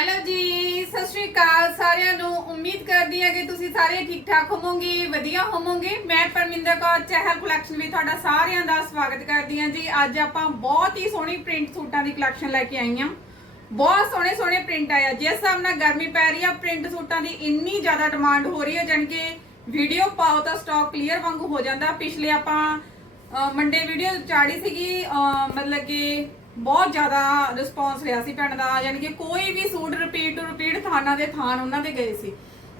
Hello ਜੀ, ਸਤਿ ਸ਼੍ਰੀ ਅਕਾਲ ਸਾਰਿਆਂ ਨੂੰ। ਉਮੀਦ ਕਰਦੀ ਹਾਂ ਕਿ ਤੁਸੀਂ ਸਾਰੇ ਠੀਕ ਠਾਕ ਹੋਵੋਗੇ, ਵਧੀਆ ਹੋਵੋਗੇ। ਮੈਂ ਪਰਮਿੰਦਰ ਕੌਰ, ਚਹਿਲ ਕਲੈਕਸ਼ਨ ਵਿੱਚ ਤੁਹਾਡਾ ਸਾਰਿਆਂ ਦਾ ਸਵਾਗਤ ਕਰਦੀ ਹਾਂ ਜੀ। ਅੱਜ ਆਪਾਂ ਬਹੁਤ ਹੀ ਸੋਹਣੀ ਪ੍ਰਿੰਟ ਸੂਟਾਂ ਦੀ ਕਲੈਕਸ਼ਨ ਲੈ ਕੇ ਆਈ ਹਾਂ। ਬਹੁਤ ਸੋਹਣੇ ਸੋਹਣੇ ਪ੍ਰਿੰਟ ਆਇਆ ਜਿਸ ਹਿਸਾਬ ਨਾਲ ਗਰਮੀ ਪੈ ਰਹੀ ਆ ਪ੍ਰਿੰਟ ਸੂਟਾਂ ਦੀ ਇੰਨੀ ਜ਼ਿਆਦਾ ਡਿਮਾਂਡ ਹੋ ਰਹੀ ਹੈ ਜਾਣੀ ਕਿ ਵੀਡੀਓ ਪਾਓ ਤਾਂ ਸਟਾਕ ਕਲੀਅਰ ਵਾਂਗੂ ਹੋ ਜਾਂਦਾ। ਪਿਛਲੇ ਆਪਾਂ ਮੰਡੇ ਵੀਡੀਓ ਚਾੜੀ ਸੀਗੀ ਮਤਲਬ ਕਿ ਬਹੁਤ ਜ਼ਿਆਦਾ ਰਿਸਪੌਂਸ ਰਿਹਾ ਸੀ ਭੈਣ ਦਾ, ਯਾਨੀ ਕਿ ਕੋਈ ਵੀ ਸੂਟ ਰਿਪੀਟ ਟੂ ਰਿਪੀਟ ਥਾਣਾ ਦੇ ਥਾਨ ਉਹਨਾਂ ਦੇ ਗਏ ਸੀ।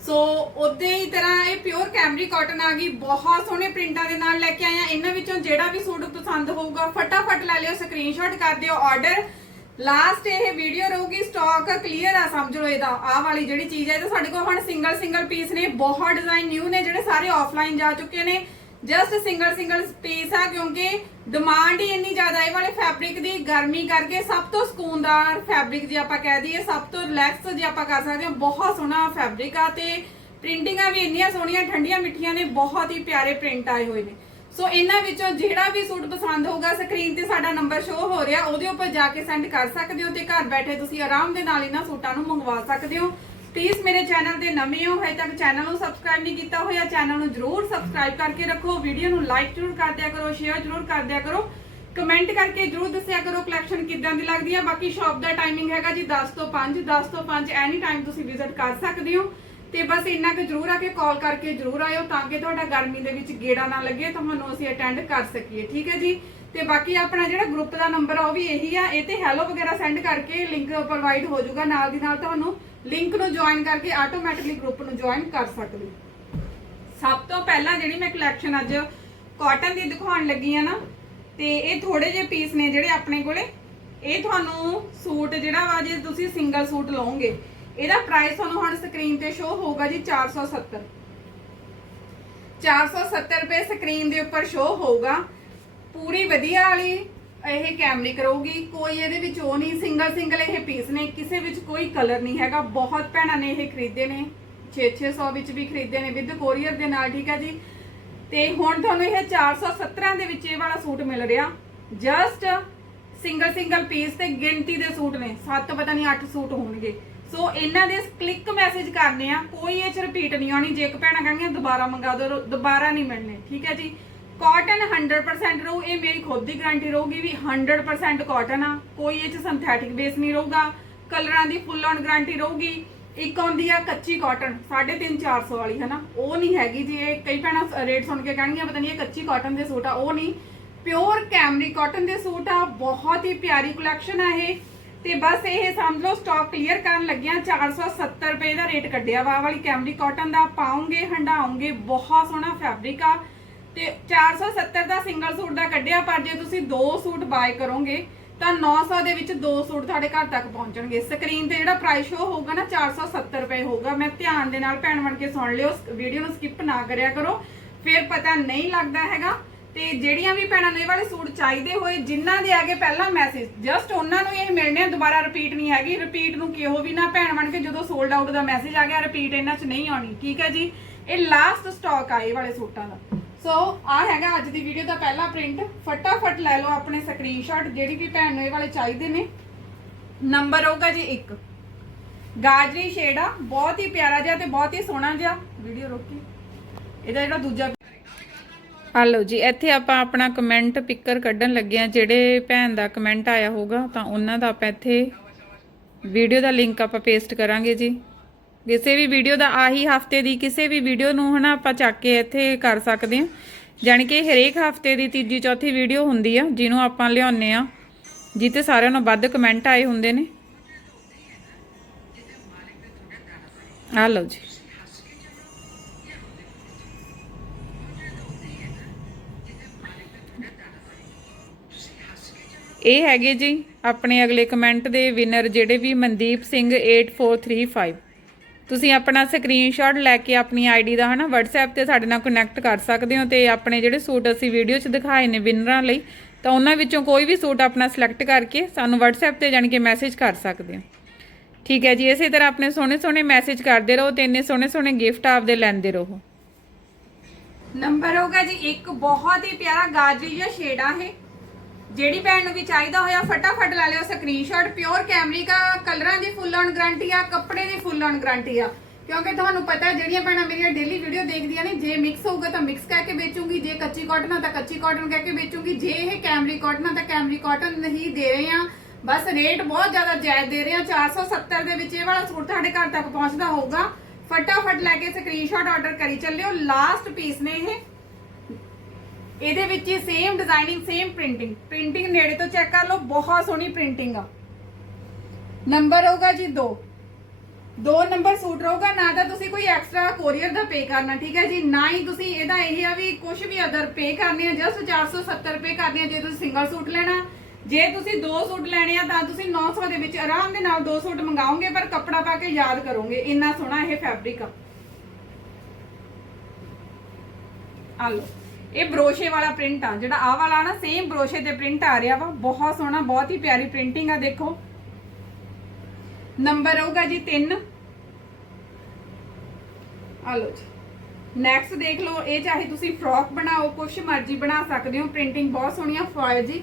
ਸੋ ਉਦੇ ਹੀ ਤਰ੍ਹਾਂ ਇਹ ਪਿਓਰ ਕੈਮਰੀ ਕਾਟਨ ਆ ਗਈ, ਬਹੁਤ ਸੋਹਣੇ ਪ੍ਰਿੰਟਾਂ ਦੇ ਨਾਲ ਲੈ ਕੇ ਆਏ ਆ। ਇਹਨਾਂ ਵਿੱਚੋਂ ਜਿਹੜਾ ਵੀ ਸੂਟ ਪਸੰਦ ਹੋਊਗਾ, ਫਟਾਫਟ ਲੈ ਲਿਓ ਸਕਰੀਨਸ਼ਾਟ ਕਰ ਦਿਓ ਆਰਡਰ ਲਾਸਟ ਇਹ ਵੀਡੀਓ ਰਹੂਗੀ ਸਟਾਕ ਕਲੀਅਰ ਆ, ਸਮਝ ਲਓ ਇਹਦਾ। ਆਹ ਵਾਲੀ ਜਿਹੜੀ ਚੀਜ਼ ਹੈ ਇਹ ਤਾਂ ਸਾਡੇ ਕੋਲ ਹੁਣ ਸਿੰਗਲ ਸਿੰਗਲ ਪੀਸ ਨੇ, ਬਹੁਤ ਡਿਜ਼ਾਈਨ ਨਿਊ ਨੇ, ਜਿਹੜੇ ਸਾਰੇ ਆਫਲਾਈਨ ਜਾ ਚੁੱਕੇ ਨੇ। ਜਸਟ ਸਿੰਗਲ ਸਿੰਗਲ ਪੀਸ ਆ, ਕਿਉਂਕਿ ਡਿਮਾਂਡ ਹੀ ਇੰਨੀ ਜ਼ਿਆਦਾ ਇਹ ਵਾਲੇ ਫੈਬਰਿਕ ਦੀ ਗਰਮੀ ਕਰਕੇ ਸਭ ਤੋਂ ਸਕੂਨਦਾਰ ਫੈਬਰਿਕ ਜੇ ਆਪਾਂ ਕਹਿ ਦਈਏ, ਸਭ ਤੋਂ ਰਿਲੈਕਸ ਜੇ ਆਪਾਂ ਕਰ ਸਕਦੇ ਹਾਂ, ਬਹੁਤ ਸੋਹਣਾ ਫੈਬਰਿਕ ਆ ਤੇ ਪ੍ਰਿੰਟਿੰਗਾਂ ਵੀ ਇੰਨੀਆਂ ਸੋਹਣੀਆਂ, ਠੰਡੀਆਂ ਮਿੱਠੀਆਂ ਨੇ, ਬਹੁਤ ਹੀ ਪਿਆਰੇ ਪ੍ਰਿੰਟ ਆਏ ਹੋਏ ਨੇ। ਸੋ ਇਹਨਾਂ ਵਿੱਚੋਂ ਜਿਹੜਾ ਵੀ ਸੂਟ ਪਸੰਦ ਹੋਊਗਾ ਸਕਰੀਨ ਤੇ ਸਾਡਾ ਨੰਬਰ ਸ਼ੋ ਹੋ ਰਿਹਾ, ਉਹਦੇ ਉੱਪਰ ਜਾ ਕੇ ਸੈਂਡ ਕਰ ਸਕਦੇ ਹੋ ਤੇ ਘਰ ਬੈਠੇ ਤੁਸੀਂ ਆਰਾਮ ਦੇ ਨਾਲ ਇਹਨਾਂ ਸੂਟਾਂ ਨੂੰ ਮੰਗਵਾ ਸਕਦੇ ਹੋ। ਪਲੀਜ਼ ਮੇਰੇ ਚੈਨਲ ਤੇ ਨਵੇਂ ਹੋ, ਹਜੇ ਤੱਕ ਚੈਨਲ ਨੂੰ ਸਬਸਕ੍ਰਾਈਬ ਨਹੀਂ ਕੀਤਾ ਹੋਇਆ ਚੈਨਲ ਨੂੰ ਜਰੂਰ ਸਬਸਕ੍ਰਾਈਬ ਕਰਕੇ ਰੱਖੋ ਵੀਡੀਓ ਨੂੰ ਲਾਈਕ ਜਰੂਰ ਕਰ ਦਿਆ ਕਰੋ ਸ਼ੇਅਰ ਜਰੂਰ ਕਰ ਦਿਆ ਕਰੋ ਕਮੈਂਟ ਕਰਕੇ ਜਰੂਰ ਦੱਸਿਆ ਕਰੋ ਕਲੈਕਸ਼ਨ ਕਿੱਦਾਂ ਦੀ ਲੱਗਦੀ ਹੈ ਬਾਕੀ ਸ਼ਾਪ ਦਾ ਟਾਈਮਿੰਗ ਹੈਗਾ ਜੀ 10 ਤੋਂ 5 10 ਤੋਂ 5 ਐਨੀ ਟਾਈਮ ਤੁਸੀਂ ਵਿਜ਼ਿਟ ਕਰ ਸਕਦੇ ਹੋ, ਤੇ ਬਸ ਇੰਨਾ ਕਿ ਜਰੂਰ ਆ ਕੇ ਕਾਲ ਕਰਕੇ ਜਰੂਰ ਆਇਓ ਤਾਂ ਕਿ ਤੁਹਾਡਾ ਗਰਮੀ ਦੇ ਵਿੱਚ ਗੇੜਾ ਨਾ ਲੱਗੇ, ਤੁਹਾਨੂੰ ਅਸੀਂ ਅਟੈਂਡ ਕਰ ਸਕੀਏ, ਠੀਕ ਹੈ ਜੀ? ਤੇ ਬਾਕੀ ਆਪਣਾ ਜਿਹੜਾ ਗਰੁੱਪ ਦਾ ਨੰਬਰ ਆ, ਉਹ ਵੀ ਇਹੀ ਆ, ਇਹ ਤੇ ਹੈਲੋ ਵਗੈਰਾ ਸੈਂਡ ਕਰਕੇ ਲਿੰਕ ਪ੍ਰੋਵਾਈਡ ਹੋ ਜਾਊਗਾ ਨਾਲ ਦੀ ਨਾਲ ਤੁਹਾਨੂੰ ਲਿੰਕ ਨੂੰ ਜੁਆਇਨ ਕਰਕੇ ਆਟੋਮੈਟਿਕਲੀ ਗਰੁੱਪ ਨੂੰ ਜੁਆਇਨ ਕਰ ਸਕਦੇ ਸਭ ਤੋਂ ਪਹਿਲਾਂ ਜਿਹੜੀ ਮੈਂ ਕਲੈਕਸ਼ਨ ਅੱਜ ਕਾਟਨ ਦੀ ਦਿਖਾਉਣ ਲੱਗੀ ਆ ਨਾ, ਤੇ ਇਹ ਥੋੜੇ ਜਿਹੇ ਪੀਸ ਨੇ ਜਿਹੜੇ ਆਪਣੇ ਕੋਲੇ। ਇਹ ਤੁਹਾਨੂੰ ਸੂਟ ਜਿਹੜਾ ਵਾ, ਜੇ ਤੁਸੀਂ ਸਿੰਗਲ ਸੂਟ ਲਓਗੇ, ਇਹਦਾ ਪ੍ਰਾਈਸ ਤੁਹਾਨੂੰ ਹੁਣ ਸਕਰੀਨ ਤੇ ਸ਼ੋ ਹੋਊਗਾ ਜੀ 470 470 ਰੁਪਏ ਸਕਰੀਨ ਦੇ ਉੱਪਰ ਸ਼ੋ ਹੋਊਗਾ। ਪੂਰੀ ਵਧੀਆ ਵਾਲੀ ਇਹ ਕੈਮਰਿਕ ਰਹੂਗੀ ਕੋਈ ਇਹਦੇ ਵਿੱਚ ਉਹ ਨਹੀਂ ਸਿੰਗਲ ਸਿੰਗਲ ਇਹ ਪੀਸ ਨੇ, ਕਿਸੇ ਵਿੱਚ ਕੋਈ ਕਲਰ ਨਹੀਂ ਹੈਗਾ, ਬਹੁਤ ਭੈਣਾਂ ਨੇ ਇਹ ਖਰੀਦੇ ਨੇ 6-600 ਵਿੱਚ ਵੀ ਖਰੀਦੇ ਨੇ ਵਿਦ ਕੋਰੀਅਰ ਦੇ ਨਾਲ, ਠੀਕ ਹੈ ਜੀ। ਤੇ ਹੁਣ ਤੁਹਾਨੂੰ ਇਹ 417 ਦੇ ਵਿੱਚ ਇਹ ਵਾਲਾ ਸੂਟ ਮਿਲ ਰਿਹਾ ਜਸਟ ਸਿੰਗਲ ਸਿੰਗਲ ਪੀਸ ਤੇ ਗਿਣਤੀ ਦੇ ਸੂਟ ਨੇ, ਸੱਤ ਪਤਾ ਨਹੀਂ 8 ਸੂਟ ਹੋਣਗੇ। ਸੋ ਇਹਨਾਂ ਦੇ ਕਲਿੱਕ ਮੈਸੇਜ ਕਰਨੇ ਆ, ਕੋਈ ਇਹ ਚ ਰਿਪੀਟ ਨਹੀਂ ਆਉਣੀ, ਜੇ ਇੱਕ ਭੈਣਾਂ ਕਹਿੰਗੀਆਂ ਦੁਬਾਰਾ ਮੰਗਾ ਦਿਓ ਦੁਬਾਰਾ ਨਹੀਂ ਮਿਲਣੇ, ਠੀਕ ਹੈ ਜੀ। ਕਾਟਨ 100% ਰਹੂ, ਇਹ ਮੇਰੀ ਖੁਦ ਦੀ ਗਾਰੰਟੀ ਰਹੂਗੀ ਵੀ 100% ਕਾਟਨ ਆ। ਕੋਈ ਇਹ ਚ ਸਿੰਥੈਟਿਕ ਬੇਸ ਨਹੀਂ ਰਹੂਗਾ। ਕਲਰਾਂ ਦੀ ਫੁੱਲ ਔਨ ਗਾਰੰਟੀ ਰਹੂਗੀ। ਇੱਕ ਆਉਂਦੀ ਆ ਕੱਚੀ ਕਾਟਨ 350 400 ਵਾਲੀ, ਹਨਾ? ਉਹ ਨਹੀਂ ਹੈਗੀ ਜੀ, ਇਹ ਕਈ ਭੈਣਾਂ ਰੇਟ ਸੁਣ ਕੇ ਕਹਿਣਗੀਆਂ, ਪਤਾ ਨਹੀਂ ਇਹ ਕੱਚੀ ਕਾਟਨ ਦੇ ਸੂਟ ਆ, ਉਹ ਨਹੀਂ। ਪਿਓਰ ਕੈਮਰੀ ਕਾਟਨ ਦੇ ਸੂਟ ਆ, ਬਹੁਤ ਹੀ ਪਿਆਰੀ ਕਲੈਕਸ਼ਨ ਆ ਇਹ। ਤੇ ਬਸ ਇਹ ਸਮਝ ਲਓ ਸਟਾਕ ਕਲੀਅਰ ਕਰਨ ਲੱਗਿਆ 470 ਰੁਪਏ ਦਾ ਰੇਟ ਕੱਢਿਆ ਵਾ ਵਾਲੀ ਕੈਮਰੀ ਕਾਟਨ ਦਾ। ਪਾਉਂਗੇ ਹੰਡਾਉਂਗੇ ਬਹੁਤ ਸੋਹਣਾ ਫੈਬਰਿਕ ਆ। ਤੇ 470 ਦਾ ਸਿੰਗਲ ਸੂਟ ਦਾ ਕੱਢਿਆ, ਪਰ ਜੇ ਤੁਸੀਂ ਦੋ ਸੂਟ ਬਾਏ ਕਰੋਗੇ, ਤਾਂ 900 ਦੇ ਵਿੱਚ ਦੋ ਸੂਟ ਤੁਹਾਡੇ ਘਰ ਤੱਕ ਪਹੁੰਚਣਗੇ। ਸਕਰੀਨ ਤੇ ਜਿਹੜਾ ਪ੍ਰਾਈਸ ਸ਼ੋ ਹੋਊਗਾ ਨਾ 470 ਰੁਪਏ ਹੋਊਗਾ। ਮੈਂ ਧਿਆਨ ਦੇ ਨਾਲ ਭੈਣ ਬਣ ਕੇ ਸੁਣ ਲਿਓ ਵੀਡੀਓ ਨੂੰ ਸਕਿਪ ਨਾ ਕਰਿਆ ਕਰੋ। ਫਿਰ ਪਤਾ ਨਹੀਂ ਲੱਗਦਾ ਹੈਗਾ। ਤੇ ਜਿਹੜੀਆਂ ਵੀ ਭੈਣਾਂ ਨੂੰ ਇਹ ਵਾਲੇ ਸੂਟ ਚਾਹੀਦੇ ਹੋਏ, ਜਿਨ੍ਹਾਂ ਦੇ ਆਗੇ ਪਹਿਲਾ ਮੈਸੇਜ ਜਸਟ ਉਹਨਾਂ ਨੂੰ ਇਹ ਮਿਲਣੇ ਆ, ਦੁਬਾਰਾ ਰਿਪੀਟ ਨਹੀਂ ਹੈਗੀ। ਰਿਪੀਟ ਨੂੰ ਕਿਹੋ ਵੀ ਨਾ ਭੈਣ ਬਣ ਕੇ ਜਦੋਂ ਸੋਲਡ ਆਊਟ ਦਾ ਮੈਸੇਜ ਆ ਗਿਆ ਰਿਪੀਟ ਇਹਨਾਂ 'ਚ ਨਹੀਂ ਆਉਣੀ। ਠੀਕ ਹੈ ਜੀ? ਇਹ ਲਾਸਟ ਸਟਾਕ ਆ ਇਹ ਵਾਲੇ ਸੂਟਾਂ ਦਾ। ਸੋ ਆ ਹੈਗਾ ਅੱਜ ਦੀ ਵੀਡੀਓ ਦਾ ਪਹਿਲਾ ਪ੍ਰਿੰਟ ਫਟਾਫਟ ਲੈ ਲਓ ਆਪਣੇ ਸਕਰੀਨਸ਼ਾਟ ਜਿਹੜੀ ਵੀ ਭੈਣ ਨੂੰ ਇਹ ਵਾਲੇ ਚਾਹੀਦੇ ਨੇ। ਨੰਬਰ ਹੋਊਗਾ ਜੀ 1 ਗਾਜਰੀ ਸ਼ੇਡ ਆ ਬਹੁਤ ਹੀ ਪਿਆਰਾ ਜਿਹਾ ਤੇ ਬਹੁਤ ਹੀ ਸੋਹਣਾ ਜਿਹਾ। ਵੀਡੀਓ ਰੋਕੀ। ਇਹਦਾ ਜਿਹੜਾ ਦੂਜਾ ਆ ਲਓ ਜੀ, ਇੱਥੇ ਆਪਾਂ ਆਪਣਾ ਕਮੈਂਟ ਪਿਕਰ ਕੱਢਣ ਲੱਗੇ ਆ ਜਿਹੜੇ ਭੈਣ ਦਾ ਕਮੈਂਟ ਆਇਆ ਹੋਊਗਾ, ਤਾਂ ਉਹਨਾਂ ਦਾ ਆਪਾਂ ਇੱਥੇ ਵੀਡੀਓ ਦਾ ਲਿੰਕ ਆਪਾਂ ਪੇਸਟ ਕਰਾਂਗੇ ਜੀ। ਕਿਸੇ ਵੀ ਵੀਡੀਓ ਦਾ ਆਹੀ ਹਫ਼ਤੇ ਦੀ ਕਿਸੇ ਵੀ ਵੀਡੀਓ ਨੂੰ ਹਨਾ ਆਪਾਂ ਚੱਕ ਕੇ ਇੱਥੇ ਕਰ ਸਕਦੇ ਹਾਂ। ਜਾਣੀ ਕਿ ਹਰੇਕ ਹਫ਼ਤੇ ਦੀ ਤੀਜੀ ਚੌਥੀ ਵੀਡੀਓ ਹੁੰਦੀ ਆ, ਜਿਹਨੂੰ ਆਪਾਂ ਲਿਆਉਂਦੇ ਆ ਜਿੱਤੇ ਸਾਰਿਆਂ ਨੂੰ ਵੱਧ ਕਮੈਂਟ ਆਏ ਹੁੰਦੇ ਨੇ। ਆ ਲਓ ਜੀ। ਇਹ ਹੈਗੇ ਜੀ ਆਪਣੇ ਅਗਲੇ ਕਮੈਂਟ ਦੇ ਵਿਨਰ ਜਿਹੜੇ ਵੀ ਮਨਦੀਪ ਸਿੰਘ 8435 ਤੁਸੀਂ ਆਪਣਾ ਸਕਰੀਨਸ਼ਾਟ ਲੈ ਕੇ ਆਪਣੀ ਆਈਡੀ ਦਾ ਹਨਾ WhatsApp ਤੇ ਸਾਡੇ ਨਾਲ ਕਨੈਕਟ ਕਰ ਸਕਦੇ ਹੋ ਤੇ ਆਪਣੇ ਜਿਹੜੇ ਸੂਟ ਅਸੀਂ ਵੀਡੀਓ 'ਚ ਦਿਖਾਏ ਨੇ ਵਿਨਰਾਂ ਲਈ, ਤਾਂ ਉਹਨਾਂ ਵਿੱਚੋਂ ਕੋਈ ਵੀ ਸੂਟ ਆਪਣਾ ਸਿਲੈਕਟ ਕਰਕੇ ਸਾਨੂੰ WhatsApp ਤੇ ਜਾਣ ਕੇ ਮੈਸੇਜ ਕਰ ਸਕਦੇ ਹੋ। ਠੀਕ ਹੈ ਜੀ, ਇਸੇ ਤਰ੍ਹਾਂ ਆਪਣੇ ਸੋਹਣੇ ਸੋਹਣੇ ਮੈਸੇਜ ਕਰਦੇ ਰਹੋ ਤੇ ਇੰਨੇ ਸੋਹਣੇ ਸੋਹਣੇ ਗਿਫਟ ਆਪਦੇ ਲੈਂਦੇ ਰਹੋ। ਨੰਬਰ ਹੋਗਾ ਜੀ ਇੱਕ, ਬਹੁਤ ਹੀ ਪਿਆਰਾ ਗਾਜਰੀ ਜਿਹਾ ਸ਼ੇਡ ਆ ਇਹ। ਜਿਹੜੀ ਭੈਣ ਨੂੰ ਵੀ ਚਾਹੀਦਾ ਹੋਇਆ, ਫਟਾਫਟ ਲੈ ਲਿਓ ਸਕਰੀਨਸ਼ਾਟ ਪਿਓਰ ਕੈਮਰਿਕਾ ਕਲਰਾਂ ਦੀ ਫੁੱਲ ਔਨ ਗਾਰੰਟੀ ਆ, ਕੱਪੜੇ ਦੀ ਫੁੱਲ ਔਨ ਗਾਰੰਟੀ ਆ। ਕਿਉਂਕਿ ਤੁਹਾਨੂੰ ਪਤਾ ਜਿਹੜੀਆਂ ਭੈਣਾਂ ਮੇਰੀਆਂ ਡੇਲੀ ਵੀਡੀਓ ਦੇਖਦੀਆਂ ਨੇ, ਜੇ ਮਿਕਸ ਹੋਊਗਾ ਤਾਂ ਮਿਕਸ ਕਹਿ ਕੇ ਵੇਚੂੰਗੀ, ਜੇ ਕੱਚੀ ਕਾਟਨ ਆ ਤਾਂ ਕੱਚੀ ਕਾਟਨ ਕਹਿ ਕੇ ਵੇਚੂੰਗੀ, ਜੇ ਇਹ ਕੈਮਰੀ ਕਾਟਨ ਆ ਤਾਂ ਕੈਮਰੀ ਕਾਟਨ ਨਹੀਂ ਦੇ ਰਹੇ ਆ। ਬਸ ਰੇਟ ਬਹੁਤ ਜ਼ਿਆਦਾ ਜਾਇਜ਼ ਦੇ ਰਹੇ ਆ 470 ਦੇ ਵਿੱਚ ਇਹ ਵਾਲਾ ਸੂਟ ਤੁਹਾਡੇ ਘਰ ਤੱਕ ਪਹੁੰਚਦਾ ਹੋਊਗਾ। ਫਟਾਫਟ ਲੈ ਕੇ ਸਕਰੀਨਸ਼ਾਟ ਆਰਡਰ ਕਰੀ ਚੱਲਿਓ ਲਾਸਟ ਪੀਸ ਨੇ ਇਹ। ਇਹਦੇ ਵਿੱਚ ਹੀ same designing same printing printing ਨੇੜੇ ਤੋਂ ਚੈੱਕ ਕਰ ਲਓ, ਬਹੁਤ ਸੋਹਣੀ ਪ੍ਰਿੰਟਿੰਗ ਆ। ਨੰਬਰ ਹੋਊਗਾ ਜੀ 2 ਦੋ ਨੰਬਰ ਸੂਟ ਰਹੂਗਾ, ਨਾ ਤਾਂ ਤੁਸੀਂ ਕੋਈ ਐਕਸਟਰਾ ਕੋਰੀਅਰ ਦਾ ਪੇ ਕਰਨਾ, ਠੀਕ ਹੈ ਜੀ? ਨਾ ਹੀ ਤੁਸੀਂ ਇਹਦਾ ਇਹ ਆ ਵੀ ਕੁਝ ਵੀ ਅਦਰ ਪੇ ਕਰਨੇ ਆ ਜਸਟ 470 ਰੁਪਏ ਕਰਨੇ ਆ, ਜੇ ਤੁਸੀਂ ਸਿੰਗਲ ਸੂਟ ਲੈਣਾ। ਜੇ ਤੁਸੀਂ ਦੋ ਸੂਟ ਲੈਣੇ ਆ, ਤਾਂ ਤੁਸੀਂ 900 ਦੇ ਵਿੱਚ ਆਰਾਮ ਦੇ ਨਾਲ ਦੋ ਸੂਟ ਮੰਗਾਓਗੇ, ਪਰ ਕੱਪੜਾ ਪਾ ਕੇ ਯਾਦ ਕਰੋਗੇ। ਇੰਨਾ ਸੋਹਣਾ ਇਹ ਫੈਬਰਿਕ ਆ। ਆ ਲਓ। ਇਹ ਬਰੋਸ਼ੇ ਵਾਲਾ ਪ੍ਰਿੰਟ ਆ, ਜਿਹੜਾ ਆਹ ਵਾਲਾ ਨਾ ਸੇਮ ਬਰੋਸ਼ੇ ਤੇ ਪ੍ਰਿੰਟ ਆ ਰਿਹਾ ਵਾ। ਬਹੁਤ ਸੋਹਣਾ, ਬਹੁਤ ਹੀ ਪਿਆਰੀ ਪ੍ਰਿੰਟਿੰਗ ਆ, ਦੇਖੋ। ਨੰਬਰ ਹੋਊਗਾ ਜੀ 3 ਆ ਲਓ ਜੀ। ਨੈਕਸਟ ਦੇਖ ਲਓ, ਇਹ ਚਾਹੇ ਤੁਸੀਂ ਫਰੋਕ ਬਣਾਓ, ਕੁਛ ਮਰਜ਼ੀ ਬਣਾ ਸਕਦੇ ਹੋ। ਪ੍ਰਿੰਟਿੰਗ ਬਹੁਤ ਸੋਹਣੀ ਆ ਫਾਇਲ ਜੀ।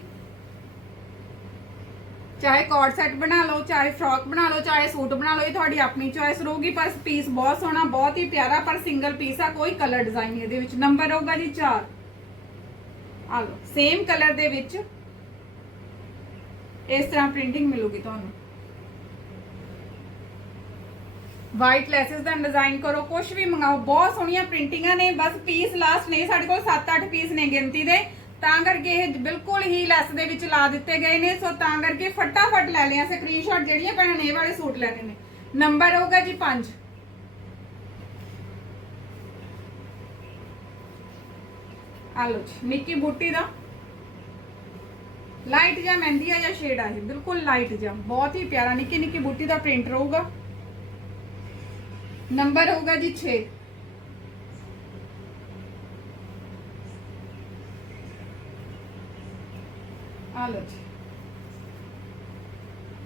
ਚਾਹੇ ਕੋਟ ਸੈਟ ਬਣਾ ਲਓ, ਚਾਹੇ ਫਰੋਕ ਬਣਾ ਲਓ, ਚਾਹੇ ਸੂਟ ਬਣਾ ਲਓ, ਇਹ ਤੁਹਾਡੀ ਆਪਣੀ ਚੋਇਸ ਰਹੂਗੀ, ਪਰ ਪੀਸ ਬਹੁਤ ਸੋਹਣਾ, ਬਹੁਤ ਹੀ ਪਿਆਰਾ, ਪਰ ਸਿੰਗਲ ਪੀਸ ਆ, ਕੋਈ ਕਲਰ ਡਿਜ਼ਾਈਨ ਇਹਦੇ ਵਿੱਚ। ਨੰਬਰ ਹੋਊਗਾ ਜੀ 4 ਆ ਲਓ ਸੇਮ ਕਲਰ ਦੇ ਵਿੱਚ ਇਸ ਤਰ੍ਹਾਂ ਪ੍ਰਿੰਟਿੰਗ ਮਿਲੂਗੀ ਤੁਹਾਨੂੰ। ਵਾਈਟ ਲੈਸਸ ਦਾ ਡਿਜ਼ਾਈਨ ਕਰੋ ਕੁਝ ਵੀ ਮੰਗਾਓ, ਬਹੁਤ ਸੋਹਣੀਆਂ ਪ੍ਰਿੰਟਿੰਗਾਂ ਨੇ, ਬਸ ਪੀਸ ਲਾਸਟ ਨੇ, ਸਾਡੇ ਕੋਲ 7-8 ਪੀਸ ਨੇ ਗਿਣਤੀ ਦੇ। ਤਾਂ ਕਰਕੇ ਇਹ ਬਿਲਕੁਲ ਹੀ ਲੈਸ ਦੇ ਵਿੱਚ ਲਾ ਦਿੱਤੇ ਗਏ ਨੇ, ਸੋ ਤਾਂ ਕਰਕੇ ਫਟਾਫਟ ਲੈ ਲਿਆ ਸਕਰੀਨਸ਼ਾਟ ਜਿਹੜੀਆਂ ਭੈਣਾਂ ਨੇ, ਇਹ ਵਾਲੇ ਸੂਟ ਲੈਣੇ ਨੇ। ਨੰਬਰ ਹੋਊਗਾ ਜੀ 5 ਆ ਲਓ ਜੀ, ਨਿੱਕੀ ਬੂਟੀ ਦਾ। ਲਾਈਟ ਜਾਂ ਮਹਿੰਦੀ ਆ ਜਾਂ ਸ਼ੇਡ ਆ ਇਹ? ਬਿਲਕੁਲ ਲਾਈਟ ਜਾਂ ਬਹੁਤ ਹੀ ਪਿਆਰਾ, ਨਿੱਕੀ ਨਿੱਕੀ ਬੂਟੀ ਦਾ ਪ੍ਰਿੰਟ ਰਹੂਗਾ। ਨੰਬਰ ਹੋਊਗਾ ਜੀ 6 ਆ ਲਓ ਜੀ।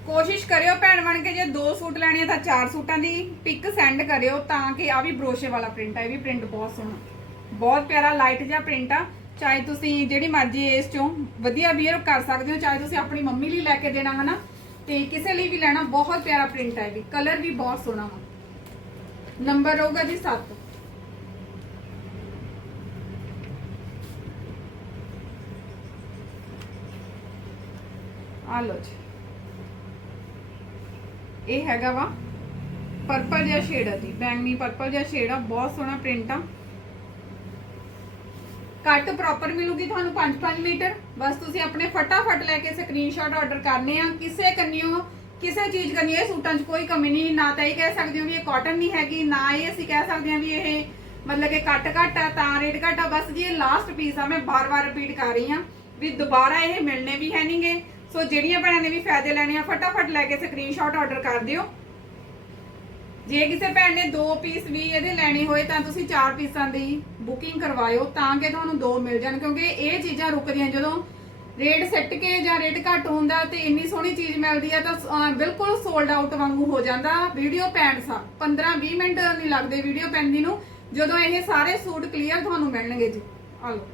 ਕੋਸ਼ਿਸ਼ ਕਰਿਓ ਭੈਣ ਬਣ ਕੇ, ਜੇ ਦੋ ਸੂਟ ਲੈਣੇ ਆ ਤਾਂ ਚਾਰ ਸੂਟਾਂ ਦੀ ਪਿਕ ਸੈਂਡ ਕਰਿਓ ਤਾਂ ਕਿ ਆ ਵੀ ਬਰੋਸ਼ੇ ਵਾਲਾ ਪ੍ਰਿੰਟ ਆ, ਇਹ ਵੀ ਪ੍ਰਿੰਟ ਬਹੁਤ ਸੋਹਣਾ। ਬਹੁਤ ਪਿਆਰਾ ਲਾਈਟ ਜਿਹਾ ਪ੍ਰਿੰਟ ਆ। ਚਾਹੇ ਤੁਸੀਂ ਜਿਹੜੀ ਮਰਜ਼ੀ ਏਜ ਚੋਂ ਵਧੀਆ ਵੀਅਰ ਕਰ ਸਕਦੇ ਹੋ, ਚਾਹੇ ਤੁਸੀਂ ਆਪਣੀ ਮੰਮੀ ਲਈ ਲੈ ਕੇ ਦੇਣਾ, ਹਨਾ? ਤੇ ਕਿਸੇ ਲਈ ਵੀ ਲੈਣਾ, ਬਹੁਤ ਪਿਆਰਾ ਪ੍ਰਿੰਟ ਹੈ ਵੀ। ਕਲਰ ਵੀ ਬਹੁਤ ਸੋਹਣਾ ਵਾ। ਨੰਬਰ ਹੋਊਗਾ ਜੀ 7 ਆ ਲਓ ਜੀ। ਇਹ ਹੈਗਾ ਵਾ ਪਰਪਲ ਜਿਹਾ ਸ਼ੇਡ ਆ ਜੀ। ਬੈਂਗਨੀ ਪਰਪਲ ਜਿਹਾ ਸ਼ੇਡ ਆ, ਬਹੁਤ ਸੋਹਣਾ ਪ੍ਰਿੰਟ ਆ। ਕੱਟ ਪ੍ਰੋਪਰ ਮਿਲੂਗੀ ਤੁਹਾਨੂੰ 5-5 ਮੀਟਰ। ਬਸ ਤੁਸੀਂ ਆਪਣੇ ਫਟਾਫਟ ਲੈ ਕੇ ਸਕਰੀਨਸ਼ਾਟ ਆਰਡਰ ਕਰਨੇ ਆ। ਕਿਸੇ ਕੰਨਿਓ, ਕਿਸੇ ਚੀਜ਼ ਕਰਨੀ ਇਹ ਸੂਟਾਂ 'ਚ ਕੋਈ ਕਮੀ ਨਹੀਂ। ਨਾ ਤਾਂ ਇਹ ਕਹਿ ਸਕਦੇ ਹੋ ਵੀ ਇਹ ਕਾਟਨ ਨਹੀਂ ਹੈਗੀ, ਨਾ ਇਹ ਅਸੀਂ ਕਹਿ ਸਕਦੇ ਹਾਂ ਵੀ ਇਹ ਮਤਲਬ ਕਿ ਕੱਟ ਘੱਟ ਆ, ਤਾਂ ਰੇਟ ਘੱਟ ਆ। ਬਸ ਜੀ ਇਹ ਲਾਸਟ ਪੀਸ ਆ, ਮੈਂ ਬਾਰ-ਬਾਰ ਰਿਪੀਟ ਕਰ ਰਹੀ ਆ ਵੀ ਦੁਬਾਰਾ ਇਹ ਮਿਲਣੇ ਵੀ ਹੈ ਨਹੀਂਗੇ ਸੋ ਜਿਹੜੀਆਂ ਭੈਣਾਂ ਨੇ ਵੀ ਫਾਇਦੇ ਲੈਣੇ ਆ, ਫਟਾਫਟ ਲੈ ਕੇ ਸਕਰੀਨਸ਼ਾਟ ਆਰਡਰ ਕਰ ਦਿਓ। ਜੇ ਕਿਸੇ ਭੈਣ ਨੇ ਦੋ ਪੀਸ ਵੀ ਇਹਦੇ ਲੈਣੇ ਹੋਏ ਤਾਂ ਤੁਸੀਂ ਚਾਰ ਪੀਸਾਂ ਦੀ ਬੁਕਿੰਗ ਕਰਵਾਇਓ ਤਾਂ ਕਿ ਤੁਹਾਨੂੰ ਦੋ ਮਿਲ ਜਾਣ, ਕਿਉਂਕਿ ਇਹ ਚੀਜ਼ਾਂ ਰੁਕਦੀਆਂ ਜਦੋਂ ਰੇਟ ਸੈੱਟ ਕੇ ਜਾਂ ਰੇਟ ਘੱਟ ਹੁੰਦਾ ਤੇ ਇੰਨੀ ਸੋਹਣੀ ਚੀਜ਼ ਮਿਲਦੀ ਆ ਤਾਂ ਬਿਲਕੁਲ ਸੋਲਡ ਆਊਟ ਵਾਂਗੂ ਹੋ ਜਾਂਦਾ ਵੀਡੀਓ ਪੈਣ ਸਾ। 15 20 ਮਿੰਟ ਨਹੀਂ ਲੱਗਦੇ ਵੀਡੀਓ ਪੈਂਦੀ ਨੂੰ, ਜਦੋਂ ਇਹ ਸਾਰੇ ਸੂਟ ਕਲੀਅਰ ਤੁਹਾਨੂੰ ਮਿਲਣਗੇ ਜੀ। ਆ ਲਓ।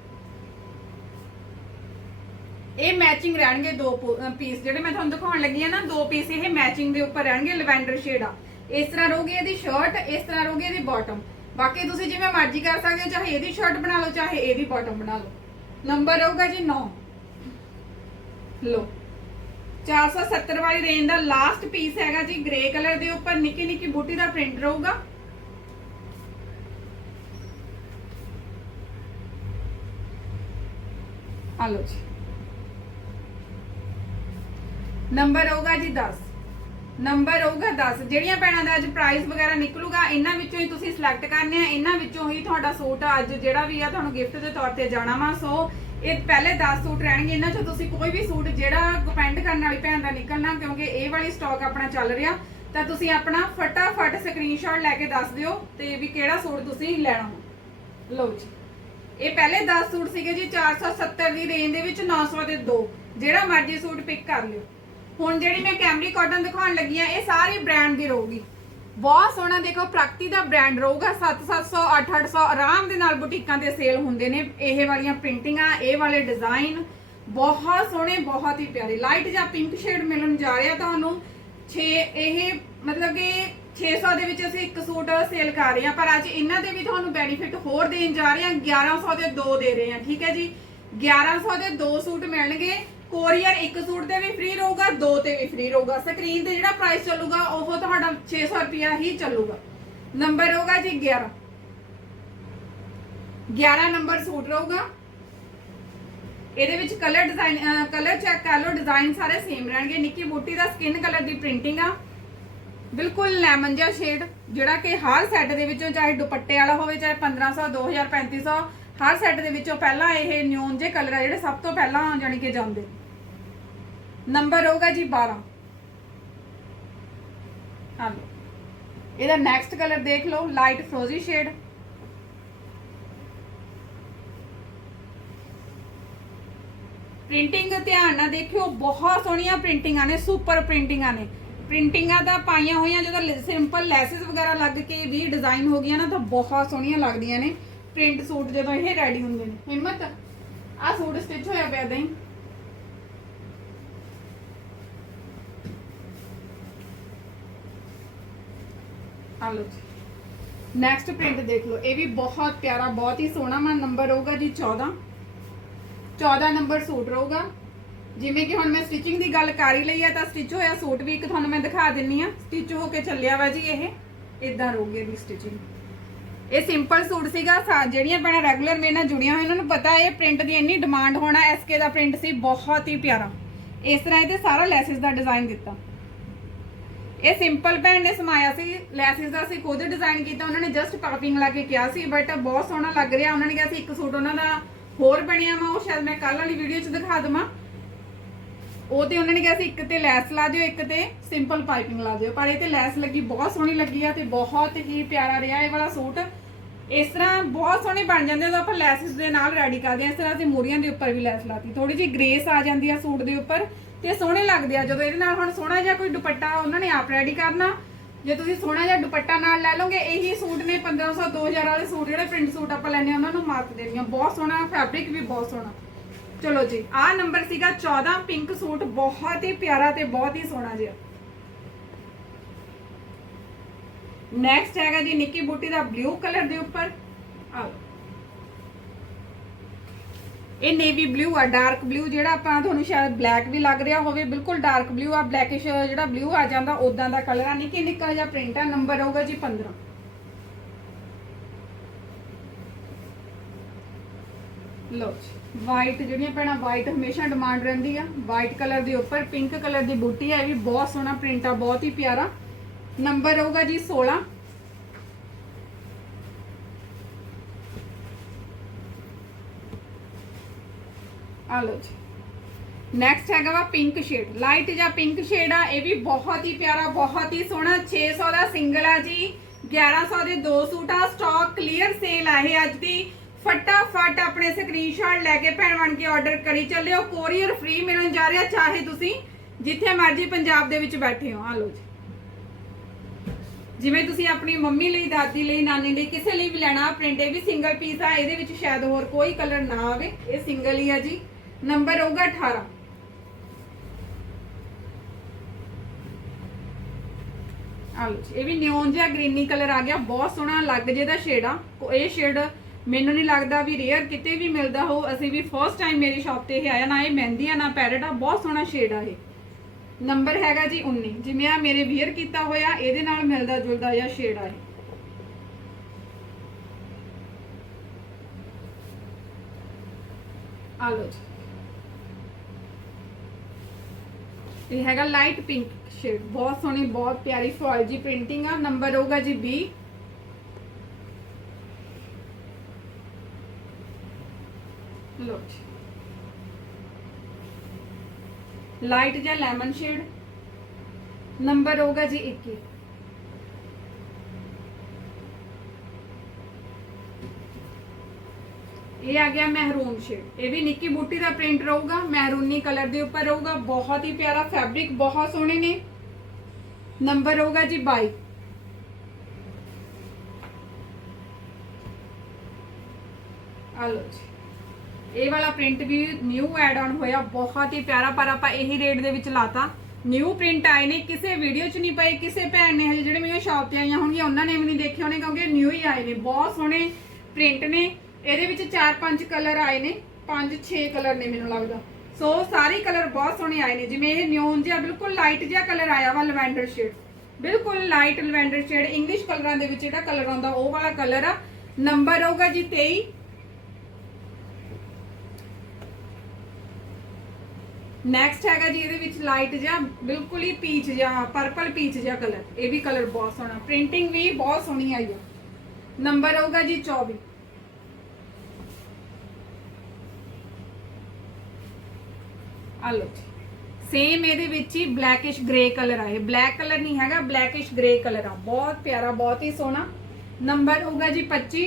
ਇਹ ਮੈਚਿੰਗ ਰਹਿਣਗੇ ਦੋ ਪੀਸ ਜਿਹੜੇ ਮੈਂ ਤੁਹਾਨੂੰ ਦਿਖਾਉਣ ਲੱਗੀ ਆ ਨਾ, ਦੋ ਪੀਸ ਇਹ ਮੈਚਿੰਗ ਦੇ ਉੱਪਰ ਰਹਿਣਗੇ, ਲਵੈਂਡਰ ਸ਼ੇਡ ਆ। ਇਸ ਤਰ੍ਹਾਂ ਰਹੂਗੀ ਇਹਦੀ ਸ਼ਰਟ ਇਸ ਤਰ੍ਹਾਂ ਰਹੂਗੀ ਇਹਦੀ ਬਾਟਮ ਬਾਕੀ ਤੁਸੀਂ ਜਿਵੇਂ ਮਰਜ਼ੀ ਕਰ ਸਕਦੇ ਹੋ, ਚਾਹੇ ਇਹਦੀ ਸ਼ਰਟ ਬਣਾ ਲਓ, ਚਾਹੇ ਇਹਦੀ ਬਾਟਮ ਬਣਾ ਲਓ। ਨੰਬਰ ਰਹੂਗਾ ਜੀ 9 ਲੋ 470 ਵਾਲੀ ਰੇਂਜ ਦਾ ਲਾਸਟ ਪੀਸ ਹੈਗਾ ਜੀ ਗ੍ਰੇ ਕਲਰ ਦੇ ਉੱਪਰ ਨਿੱਕੀ ਨਿੱਕੀ ਬੂਟੀ ਦਾ ਪ੍ਰਿੰਟ ਰਹੂਗਾ। ਆ ਲਓ ਜੀ। ਨੰਬਰ ਹੋਊਗਾ ਜੀ 10 ਨੰਬਰ ਹੋਊਗਾ 10 ਜਿਹੜੀਆਂ ਭੈਣਾਂ ਦਾ ਅੱਜ ਪ੍ਰਾਈਸ ਵਗੈਰਾ ਨਿਕਲੂਗਾ, ਇਹਨਾਂ ਵਿੱਚੋਂ ਹੀ ਤੁਸੀਂ ਸਿਲੈਕਟ ਕਰਨੇ ਆ। ਇਹਨਾਂ ਵਿੱਚੋਂ ਹੀ ਤੁਹਾਡਾ ਸੂਟ ਅੱਜ ਜਿਹੜਾ ਵੀ ਆ ਤੁਹਾਨੂੰ ਗਿਫਟ ਦੇ ਤੌਰ ਤੇ ਜਾਣਾ ਵਾ। ਸੋ ਇਹ ਪਹਿਲੇ 10 ਸੂਟ ਰਹਿਣਗੇ। ਇਹਨਾਂ ਚੋਂ ਤੁਸੀਂ ਕੋਈ ਵੀ ਸੂਟ ਜਿਹੜਾ ਕਮੈਂਟ ਕਰਨ ਵਾਲੀ ਭੈਣ ਦਾ ਨਿਕਲਣਾ, ਕਿਉਂਕਿ ਇਹ ਵਾਲੀ ਸਟਾਕ ਆਪਣਾ ਚੱਲ ਰਿਹਾ, ਤਾਂ ਤੁਸੀਂ ਆਪਣਾ ਫਟਾਫਟ ਸਕਰੀਨਸ਼ਾਟ ਲੈ ਕੇ ਦੱਸ ਦਿਓ ਤੇ ਵੀ ਕਿਹੜਾ ਸੂਟ ਤੁਸੀਂ ਲੈਣਾ ਹੋ ਲਓ ਜੀ। ਇਹ ਪਹਿਲੇ 10 ਸੂਟ ਸੀਗੇ ਜੀ 470 ਦੀ ਰੇਂਜ ਦੇ ਵਿੱਚ 900 ਦੇ ਦੋ। ਜਿਹੜਾ ਮਰਜ਼ੀ ਸੂਟ ਪਿਕ ਕਰ ਲਿਓ। ਹੁਣ ਜਿਹੜੀ ਮੈਂ ਕੈਮਰੀ ਕਾਟਨ ਦਿਖਾਉਣ ਲੱਗੀ ਆ ਇਹ ਸਾਰੀ ਬ੍ਰਾਂਡ ਦੀ ਰਹੂਗੀ। ਬਹੁਤ ਸੋਹਣਾ ਦੇਖੋ ਪ੍ਰਗਤੀ ਦਾ ਬ੍ਰਾਂਡ ਰਹੂਗਾ। 7-700 8-800 ਆਰਾਮ ਦੇ ਨਾਲ ਬੁਟੀਕਾਂ ਤੇ ਸੇਲ ਹੁੰਦੇ ਨੇ। ਇਹ ਵਾਲੀਆਂ ਪ੍ਰਿੰਟਿੰਗਾਂ ਇਹ ਵਾਲੇ ਡਿਜ਼ਾਈਨ ਬਹੁਤ ਸੋਹਣੇ, ਬਹੁਤ ਹੀ ਪਿਆਰੇ। ਲਾਈਟ ਜਾਂ ਪਿੰਕ ਸ਼ੇਡ ਮਿਲਣ ਜਾ ਰਿਹਾ ਤੁਹਾਨੂੰ। 6 ਇਹ ਮਤਲਬ ਕਿ 600 ਦੇ ਵਿੱਚ ਅਸੀਂ ਇੱਕ ਸੂਟ ਸੇਲ ਕਰ ਰਹੇ ਹਾਂ, ਪਰ ਅੱਜ ਇਹਨਾਂ ਦੇ ਵੀ ਤੁਹਾਨੂੰ ਬੈਨੀਫਿਟ ਹੋਰ ਦੇਣ ਜਾ ਰਹੇ ਹਾਂ। 1100 ਦੇ ਦੋ ਦੇ ਰਹੇ ਹਾਂ, ਠੀਕ ਹੈ ਜੀ? 1100 ਦੇ ਦੋ ਸੂਟ ਮਿਲਣਗੇ। ਕੋਰੀਅਰ ਇੱਕ ਸੂਟ ਤੇ ਵੀ ਫ੍ਰੀ ਰਹੂਗਾ, ਦੋ ਤੇ ਵੀ ਫ੍ਰੀ ਰਹੂਗਾ। ਸਕਰੀਨ ਤੇ ਜਿਹੜਾ ਪ੍ਰਾਈਸ ਚੱਲੂਗਾ, ਉਹ ਤੁਹਾਡਾ 600 ਰੁਪਿਆ ਹੀ ਚੱਲੂਗਾ। ਨੰਬਰ ਹੋਗਾ ਜੀ 11 11 ਨੰਬਰ ਸੂਟ ਰਹੂਗਾ। ਇਹਦੇ ਵਿੱਚ ਕਲਰ ਡਿਜ਼ਾਈਨ ਕਲਰ ਚੈੱਕ ਕਰ ਲਓ ਡਿਜ਼ਾਈਨ ਸਾਰੇ ਸੇਮ ਰਹਿਣਗੇ। ਨਿੱਕੀ ਬੂਟੀ ਦਾ ਸਕਿਨ ਕਲਰ ਦੀ ਪ੍ਰਿੰਟਿੰਗ ਆ। ਬਿਲਕੁਲ ਲੈਮਨ ਜਿਹਾ ਸ਼ੇਡ ਜਿਹੜਾ ਕਿ ਹਰ ਸੈੱਟ ਦੇ ਵਿੱਚੋਂ ਚਾਹੇ ਦੁਪੱਟੇ ਵਾਲਾ ਹੋਵੇ, ਚਾਹੇ 1500 2000 3500 ਹਰ ਸੈੱਟ ਦੇ ਵਿੱਚੋਂ ਪਹਿਲਾਂ ਇਹ ਨਿਊਨ ਜੇ ਕਲਰ ਆ ਜਿਹੜੇ ਸਭ ਤੋਂ ਪਹਿਲਾਂ ਜਾਣੀ ਕਿ ਜਾਂਦੇ ਨੰਬਰ ਹੋਊਗਾ ਜੀ 12 ਹਾਂ ਇਹਦਾ ਨੈਕਸਟ ਕਲਰ ਦੇਖ ਲਓ ਲਾਈਟ ਫਰੋਜ਼ੀ ਸ਼ੇਡ ਪ੍ਰਿੰਟਿੰਗ ਧਿਆਨ ਨਾਲ ਦੇਖਿਓ, ਬਹੁਤ ਸੋਹਣੀਆਂ ਪ੍ਰਿੰਟਿੰਗਾਂ ਨੇ ਸੁਪਰ ਪ੍ਰਿੰਟਿੰਗਾਂ ਨੇ। ਪ੍ਰਿੰਟਿੰਗਾਂ ਤਾਂ ਪਾਈਆਂ ਹੋਈਆਂ ਜਦੋਂ ਸਿੰਪਲ ਲੈਸਸ ਵਗੈਰਾ ਲੱਗ ਕੇ ਵੀ ਡਿਜ਼ਾਈਨ ਹੋ ਗਈਆਂ ਨਾ, ਤਾਂ ਬਹੁਤ ਸੋਹਣੀਆਂ ਲੱਗਦੀਆਂ ਨੇ। ਪ੍ਰਿੰਟ ਸੂਟ ਜਦੋਂ ਇਹ ਰੈਡੀ ਹੁੰਦੇ ਨੇ। ਹਿੰਮਤ ਆ ਸੂਟ ਸਟਿਚ ਹੋਇਆ ਪਿਆ ਦਈ ਆ ਲਓ ਜੀ। ਨੈਕਸਟ ਪ੍ਰਿੰਟ ਦੇਖ ਲਓ। ਇਹ ਵੀ ਬਹੁਤ ਪਿਆਰਾ, ਬਹੁਤ ਹੀ ਸੋਹਣਾ ਮਾ ਨੰਬਰ ਹੋਊਗਾ ਜੀ 14 14 ਨੰਬਰ ਸੂਟ ਰਹੂਗਾ। ਜਿਵੇਂ ਕਿ ਹੁਣ ਮੈਂ ਸਟਿਚਿੰਗ ਦੀ ਗੱਲ ਕਰ ਹੀ ਲਈ ਆ, ਤਾਂ ਸਟਿਚ ਹੋਇਆ ਸੂਟ ਵੀ ਇੱਕ ਤੁਹਾਨੂੰ ਮੈਂ ਦਿਖਾ ਦਿੰਨੀ ਆ। ਸਟਿਚ ਹੋ ਕੇ ਚੱਲਿਆ ਵਾ ਜੀ ਇਹ। ਇਦਾਂ ਰਹੂਗੀ ਇਹਦੀ ਸਟਿਚਿੰਗ ਇਹ ਸਿੰਪਲ ਸੂਟ ਸੀਗਾ, ਸਾ- ਜਿਹੜੀਆਂ ਭੈਣਾਂ ਰੈਗੂਲਰ ਮੇਰੇ ਨਾਲ ਜੁੜੀਆਂ ਹੋਈਆਂ ਉਹਨਾਂ ਨੂੰ ਪਤਾ ਇਹ ਪ੍ਰਿੰਟ ਦੀ ਇੰਨੀ ਡਿਮਾਂਡ ਹੋਣਾ ਐਸਕੇ ਦਾ ਪ੍ਰਿੰਟ ਸੀ, ਬਹੁਤ ਹੀ ਪਿਆਰਾ। ਇਸ ਤਰ੍ਹਾਂ ਇਹਦੇ ਸਾਰਾ ਲੈਸਿਸ ਦਾ ਡਿਜ਼ਾਈਨ ਦਿੱਤਾ। ਇਹ ਸਿੰਪਲ ਭੈਣ ਨੇ ਸਮਾਇਆ ਸੀ, ਲੈਸਿਸ ਦਾ ਅਸੀਂ ਖੁਦ ਡਿਜ਼ਾਈਨ ਕੀਤਾ, ਉਹਨਾਂ ਨੇ ਜਸਟ ਪਾਈਪਿੰਗ ਲਾ ਕੇ ਕਿਹਾ ਸੀ ਬਟ ਬਹੁਤ ਸੋਹਣਾ ਲੱਗ ਰਿਹਾ। ਉਹਨਾਂ ਨੇ ਕਿਹਾ ਸੀ ਇੱਕ ਸੂਟ ਉਹਨਾਂ ਦਾ ਹੋਰ ਬਣਿਆ ਵਾ, ਉਹ ਸ਼ਾਇਦ ਮੈਂ ਕੱਲ ਵਾਲੀ ਵੀਡੀਓ 'ਚ ਦਿਖਾ ਦਵਾਂ। ਉਹ ਤੇ ਉਹਨਾਂ ਨੇ ਕਿਹਾ ਸੀ, ਇੱਕ ਤੇ ਲੈਸ ਲਾ ਦਿਓ, ਇੱਕ ਤੇ ਸਿੰਪਲ ਪਾਈਪਿੰਗ ਲਾ ਦਿਓ। ਪਰ ਇਹ ਤੇ ਲੈਸ ਲੱਗੀ, ਬਹੁਤ ਸੋਹਣੀ ਲੱਗੀ ਆ ਤੇ ਬਹੁਤ ਹੀ ਪਿਆਰਾ ਰਿਹਾ ਇਹ ਵਾਲਾ ਸੂਟ। ਇਸ ਤਰ੍ਹਾਂ ਬਹੁਤ ਸੋਹਣੇ ਬਣ ਜਾਂਦੇ ਜਦੋਂ ਆਪਾਂ ਲੈਸਿਸ ਦੇ ਨਾਲ ਰੈਡੀ ਕਰਦੇ ਆ, ਇਸ ਤਰ੍ਹਾਂ ਅਸੀਂ ਮੂਰੀਆਂ ਦੇ ਉੱਪਰ ਵੀ ਲੈਸ ਲਾਤੀ। ਥੋੜੀ ਜਿਹੀ ਗ੍ਰੇਸ ਆ ਜਾਂਦੀ ਆ ਸੂਟ ਦੇ ਉੱਪਰ ਤੇ ਸੋਹਣੇ ਲੱਗਦੇ ਆ। ਜਦੋਂ ਇਹਦੇ ਨਾਲ ਹੁਣ ਸੋਹਣਾ ਜਿਹਾ ਕੋਈ ਦੁਪੱਟਾ ਉਹਨਾਂ ਨੇ ਆਪ ਰੈਡੀ ਕਰਨਾ, ਜੇ ਤੁਸੀਂ ਸੋਹਣਾ ਜਿਹਾ ਦੁਪੱਟਾ ਨਾਲ ਲੈ ਲਓਗੇ, ਇਹੀ ਸੂਟ ਨੇ 1500 2000 ਵਾਲੇ ਸੂਟ, ਜਿਹੜੇ ਪ੍ਰਿੰਟ ਸੂਟ ਆਪਾਂ ਲੈਣੇ ਆ, ਉਹਨਾਂ ਨੂੰ ਮਾਤ ਦੇਣੀ ਆ। ਬਹੁਤ ਸੋਹਣਾ ਫੈਬਰਿਕ ਵੀ ਬਹੁਤ ਸੋਹਣਾ। ਚਲੋ ਜੀ ਆਹ ਨੰਬਰ ਸੀਗਾ 14 ਪਿੰਕ ਸੂਟ, ਬਹੁਤ ਹੀ ਪਿਆਰਾ ਤੇ ਬਹੁਤ ਹੀ ਸੋਹਣਾ ਜਿਹਾ। ਨੈਕਸਟ ਹੈਗਾ ਜੀ ਨਿੱਕੀ ਬੂਟੀ ਦਾ ਬਲੂ ਕਲਰ ਦੇ ਉੱਪਰ। ਆਹ ਇਹ ਨੇਵੀ ਬਲੂ ਆ ਡਾਰਕ ਬਲੂ ਜਿਹੜਾ ਆਪਾਂ ਤੁਹਾਨੂੰ ਸ਼ਾਇਦ ਬਲੈਕ ਵੀ ਲੱਗ ਰਿਹਾ ਹੋਵੇ, ਬਿਲਕੁਲ ਡਾਰਕ ਬਲੂ ਆ ਬਲੈਕਿਸ਼ ਜਿਹੜਾ ਬਲੂ ਆ ਜਾਂਦਾ ਉਦਾਂ ਦਾ ਕਲਰ ਆ। ਨਿੱਕੀ ਨਿੱਕਾ ਜਿਹਾ ਪ੍ਰਿੰਟ ਆ ਨੰਬਰ ਹੋਊਗਾ ਜੀ 15 ਲਓ ਜੀ। ਵਾਈਟ ਜਿਹੜੀਆਂ ਭੈਣਾਂ ਵਾਈਟ ਹਮੇਸ਼ਾ ਡਿਮਾਂਡ ਰਹਿੰਦੀ ਆ। ਵਾਈਟ ਕਲਰ ਦੇ ਉੱਪਰ ਪਿੰਕ ਕਲਰ ਦੀ ਬੂਟੀ ਆ, ਇਹ ਵੀ ਬਹੁਤ ਸੋਹਣਾ ਪ੍ਰਿੰਟ ਆ, ਬਹੁਤ ਹੀ ਪਿਆਰਾ। ਨੰਬਰ ਹੋਊਗਾ ਜੀ 16 ਆ ਲੋ ਜੀ। ਨੈਕਸਟ ਹੈਗਾ ਵਾ ਪਿੰਕ ਸ਼ੇਡ ਲਾਈਟ ਜਾਂ ਪਿੰਕ ਸ਼ੇਡ ਆ, ਇਹ ਵੀ ਬਹੁਤ ਹੀ ਪਿਆਰਾ, ਬਹੁਤ ਹੀ ਸੋਹਣਾ। 600 ਦਾ ਸਿੰਗਲ ਆ ਜੀ। 1100 ਦੇ ਦੋ ਸੂਟ ਆ। ਸਟਾਕ ਕਲੀਅਰ ਸੇਲ ਆ ਇਹ ਅੱਜ ਦੀ। ਫਟਾਫਟ ਆਪਣੇ ਸਕਰੀਨਸ਼ਾਟ ਲੈ ਕੇ ਭੈਣ ਬਣ ਕੇ ਆਰਡਰ ਕਰੀ। ਚੱਲਿਓ ਕੋਰੀਅਰ ਫ੍ਰੀ ਮਿਲਣ ਜਾ ਰਿਹਾ ਚਾਹੇ ਤੁਸੀਂ ਜਿੱਥੇ ਮਰਜ਼ੀ ਪੰਜਾਬ ਦੇ ਵਿੱਚ ਬੈਠੇ ਹੋ। ਆ ਲੋ ਜੀ। ਜਿਵੇਂ ਤੁਸੀਂ ਆਪਣੀ ਮੰਮੀ ਲਈ ਦਾਦੀ ਲਈ ਨਾਨੀ ਲਈ ਕਿਸੇ ਲਈ ਵੀ ਲੈਣਾ ਪ੍ਰਿੰਟ ਇਹ ਵੀ ਸਿੰਗਲ ਪੀਸ ਆ ਇਹਦੇ ਵਿੱਚ ਸ਼ਾਇਦ ਹੋਰ ਕੋਈ ਕਲਰ ਨਾ ਆਵੇ। ਇਹ ਸਿੰਗਲ ਹੀ ਆ ਜੀ। ਨੰਬਰ ਹੋਊਗਾ 18 ਆ ਲਓ ਜੀ, ਇਹ ਵੀ ਨਿਓਨ ਜਿਹਾ ਗ੍ਰੀਨੀ ਕਲਰ ਆ ਗਿਆ। ਬਹੁਤ ਸੋਹਣਾ ਲੱਗ ਜੇ ਦਾ ਸ਼ੇਡ ਆ। ਇਹ ਸ਼ੇਡ ਮੈਨੂੰ ਨਹੀਂ ਲੱਗਦਾ ਵੀ ਰੇਅਰ ਕਿਤੇ ਵੀ ਮਿਲਦਾ ਹੋ, ਅਸੀਂ ਵੀ ਫਰਸਟ ਟਾਈਮ ਮੇਰੀ ਸ਼ਾਪ ਤੇ ਇਹ ਆਇਆ, ਨਾ ਇਹ ਮਹਿੰਦੀ ਆ ਨਾ ਪੈਰਟ ਆ, ਬਹੁਤ ਸੋਹਣਾ ਸ਼ੇਡ ਆ ਇਹ। ਨੰਬਰ ਹੈਗਾ ਜੀ 19 ਜਿਵੇਂ ਆ ਮੇਰੇ ਵੀਅਰ ਕੀਤਾ ਹੋਇਆ, ਇਹਦੇ ਨਾਲ ਮਿਲਦਾ ਜੁਲਦਾ ਜਿਹਾ ਸ਼ੇਡ ਆ ਇਹ। ਆ ਲਓ ਜੀ। ਇਹ ਹੈਗਾ ਲਾਈਟ ਪਿੰਕ ਸ਼ੇਡ ਬਹੁਤ ਸੋਹਣੀ, ਬਹੁਤ ਪਿਆਰੀ ਫੋਇਲ ਜੀ ਪ੍ਰਿੰਟਿੰਗ ਆ। ਨੰਬਰ ਹੋਊਗਾ ਜੀ 20 ਲੋ ਜੀ। ਲਾਈਟ ਜਾਂ ਲੈਮਨ ਸ਼ੇਡ ਨੰਬਰ ਹੋਊਗਾ ਜੀ 21 ਇਹ ਆ ਗਿਆ ਮਹਿਰੂਨ ਸ਼ੇਡ ਇਹ ਵੀ ਨਿੱਕੀ ਬੂਟੀ ਦਾ ਪ੍ਰਿੰਟ ਰਹੂਗਾ, ਮਹਿਰੂਨੀ ਕਲਰ ਦੇ ਉੱਪਰ ਰਹੂਗਾ। ਬਹੁਤ ਹੀ ਪਿਆਰਾ ਫੈਬਰਿਕ ਬਹੁਤ ਸੋਹਣੇ ਨੇ। ਨੰਬਰ ਹੋਊਗਾ ਜੀ 22 ਆ ਲਓ ਜੀ। ਇਹ ਵਾਲਾ ਪ੍ਰਿੰਟ ਵੀ ਨਿਊ ਐਡ ਆਨ ਹੋਇਆ, ਬਹੁਤ ਹੀ ਪਿਆਰਾ, ਪਰ ਆਪਾਂ ਇਹੀ ਰੇਟ ਦੇ ਵਿੱਚ ਲਾਤਾ। ਨਿਊ ਪ੍ਰਿੰਟ ਆਏ ਨੇ, ਕਿਸੇ ਵੀਡੀਓ 'ਚ ਨਹੀਂ ਪਏ, ਕਿਸੇ ਭੈਣ ਨੇ ਹਜੇ ਜਿਹੜੇ ਮੇਰੇ ਸ਼ਾਪ ਤੇ ਆਈਆਂ ਹੋਣਗੀਆਂ, ਉਹਨਾਂ ਨੇ ਵੀ ਨਹੀਂ ਦੇਖੇ ਹੋਣੇ, ਕਿਉਂਕਿ ਨਿਊ ਹੀ ਆਏ ਨੇ, ਬਹੁਤ ਸੋਹਣੇ ਪ੍ਰਿੰਟ ਨੇ। ਇਹਦੇ ਵਿੱਚ 4-5 ਕਲਰ ਆਏ ਨੇ 5-6 ਕਲਰ ਨੇ ਮੈਨੂੰ ਲੱਗਦਾ। ਸੋ ਸਾਰੇ ਕਲਰ ਬਹੁਤ ਸੋਹਣੇ ਆਏ ਨੇ, ਜਿਵੇਂ ਇਹ ਨਿਊਨ ਜਿਹਾ, ਬਿਲਕੁਲ ਲਾਈਟ ਜਿਹਾ ਕਲਰ ਆਇਆ ਵਾ ਲਵੈਂਡਰ ਸ਼ੇਡ ਬਿਲਕੁਲ ਲਾਈਟ ਲਵੈਂਡਰ ਸ਼ੇਡ ਇੰਗਲਿਸ਼ ਕਲਰਾਂ ਦੇ ਵਿੱਚ ਜਿਹੜਾ ਕਲਰ ਆਉਂਦਾ, ਉਹ ਵਾਲਾ ਕਲਰ ਆ। ਨੰਬਰ ਹੋਊਗਾ ਜੀ 23 ਨੈਕਸਟ ਹੈਗਾ ਜੀ, ਇਹਦੇ ਵਿੱਚ ਲਾਈਟ ਜਿਹਾ, ਬਿਲਕੁਲ ਹੀ ਪੀਚ ਜਿਹਾ ਪਰਪਲ ਪੀਚ ਜਿਹਾ ਕਲਰ ਇਹ ਵੀ ਕਲਰ ਬਹੁਤ ਸੋਹਣਾ। ਪ੍ਰਿੰਟਿੰਗ ਵੀ ਬਹੁਤ ਸੋਹਣੀ ਆਈ ਆ ਨੰਬਰ ਹੋਊਗਾ ਜੀ 24 ਆ ਲਓ ਸੇਮ ਇਹਦੇ ਵਿੱਚ ਹੀ ਬਲੈਕਿਸ਼ ਗ੍ਰੇ ਕਲਰ ਆ ਇਹ। ਬਲੈਕ ਕਲਰ ਨਹੀਂ ਹੈਗਾ ਬਲੈਕਿਸ਼ ਗ੍ਰੇ ਕਲਰ ਆ। ਬਹੁਤ ਪਿਆਰਾ, ਬਹੁਤ ਹੀ ਸੋਹਣਾ। ਨੰਬਰ ਹੋਊਗਾ ਜੀ 25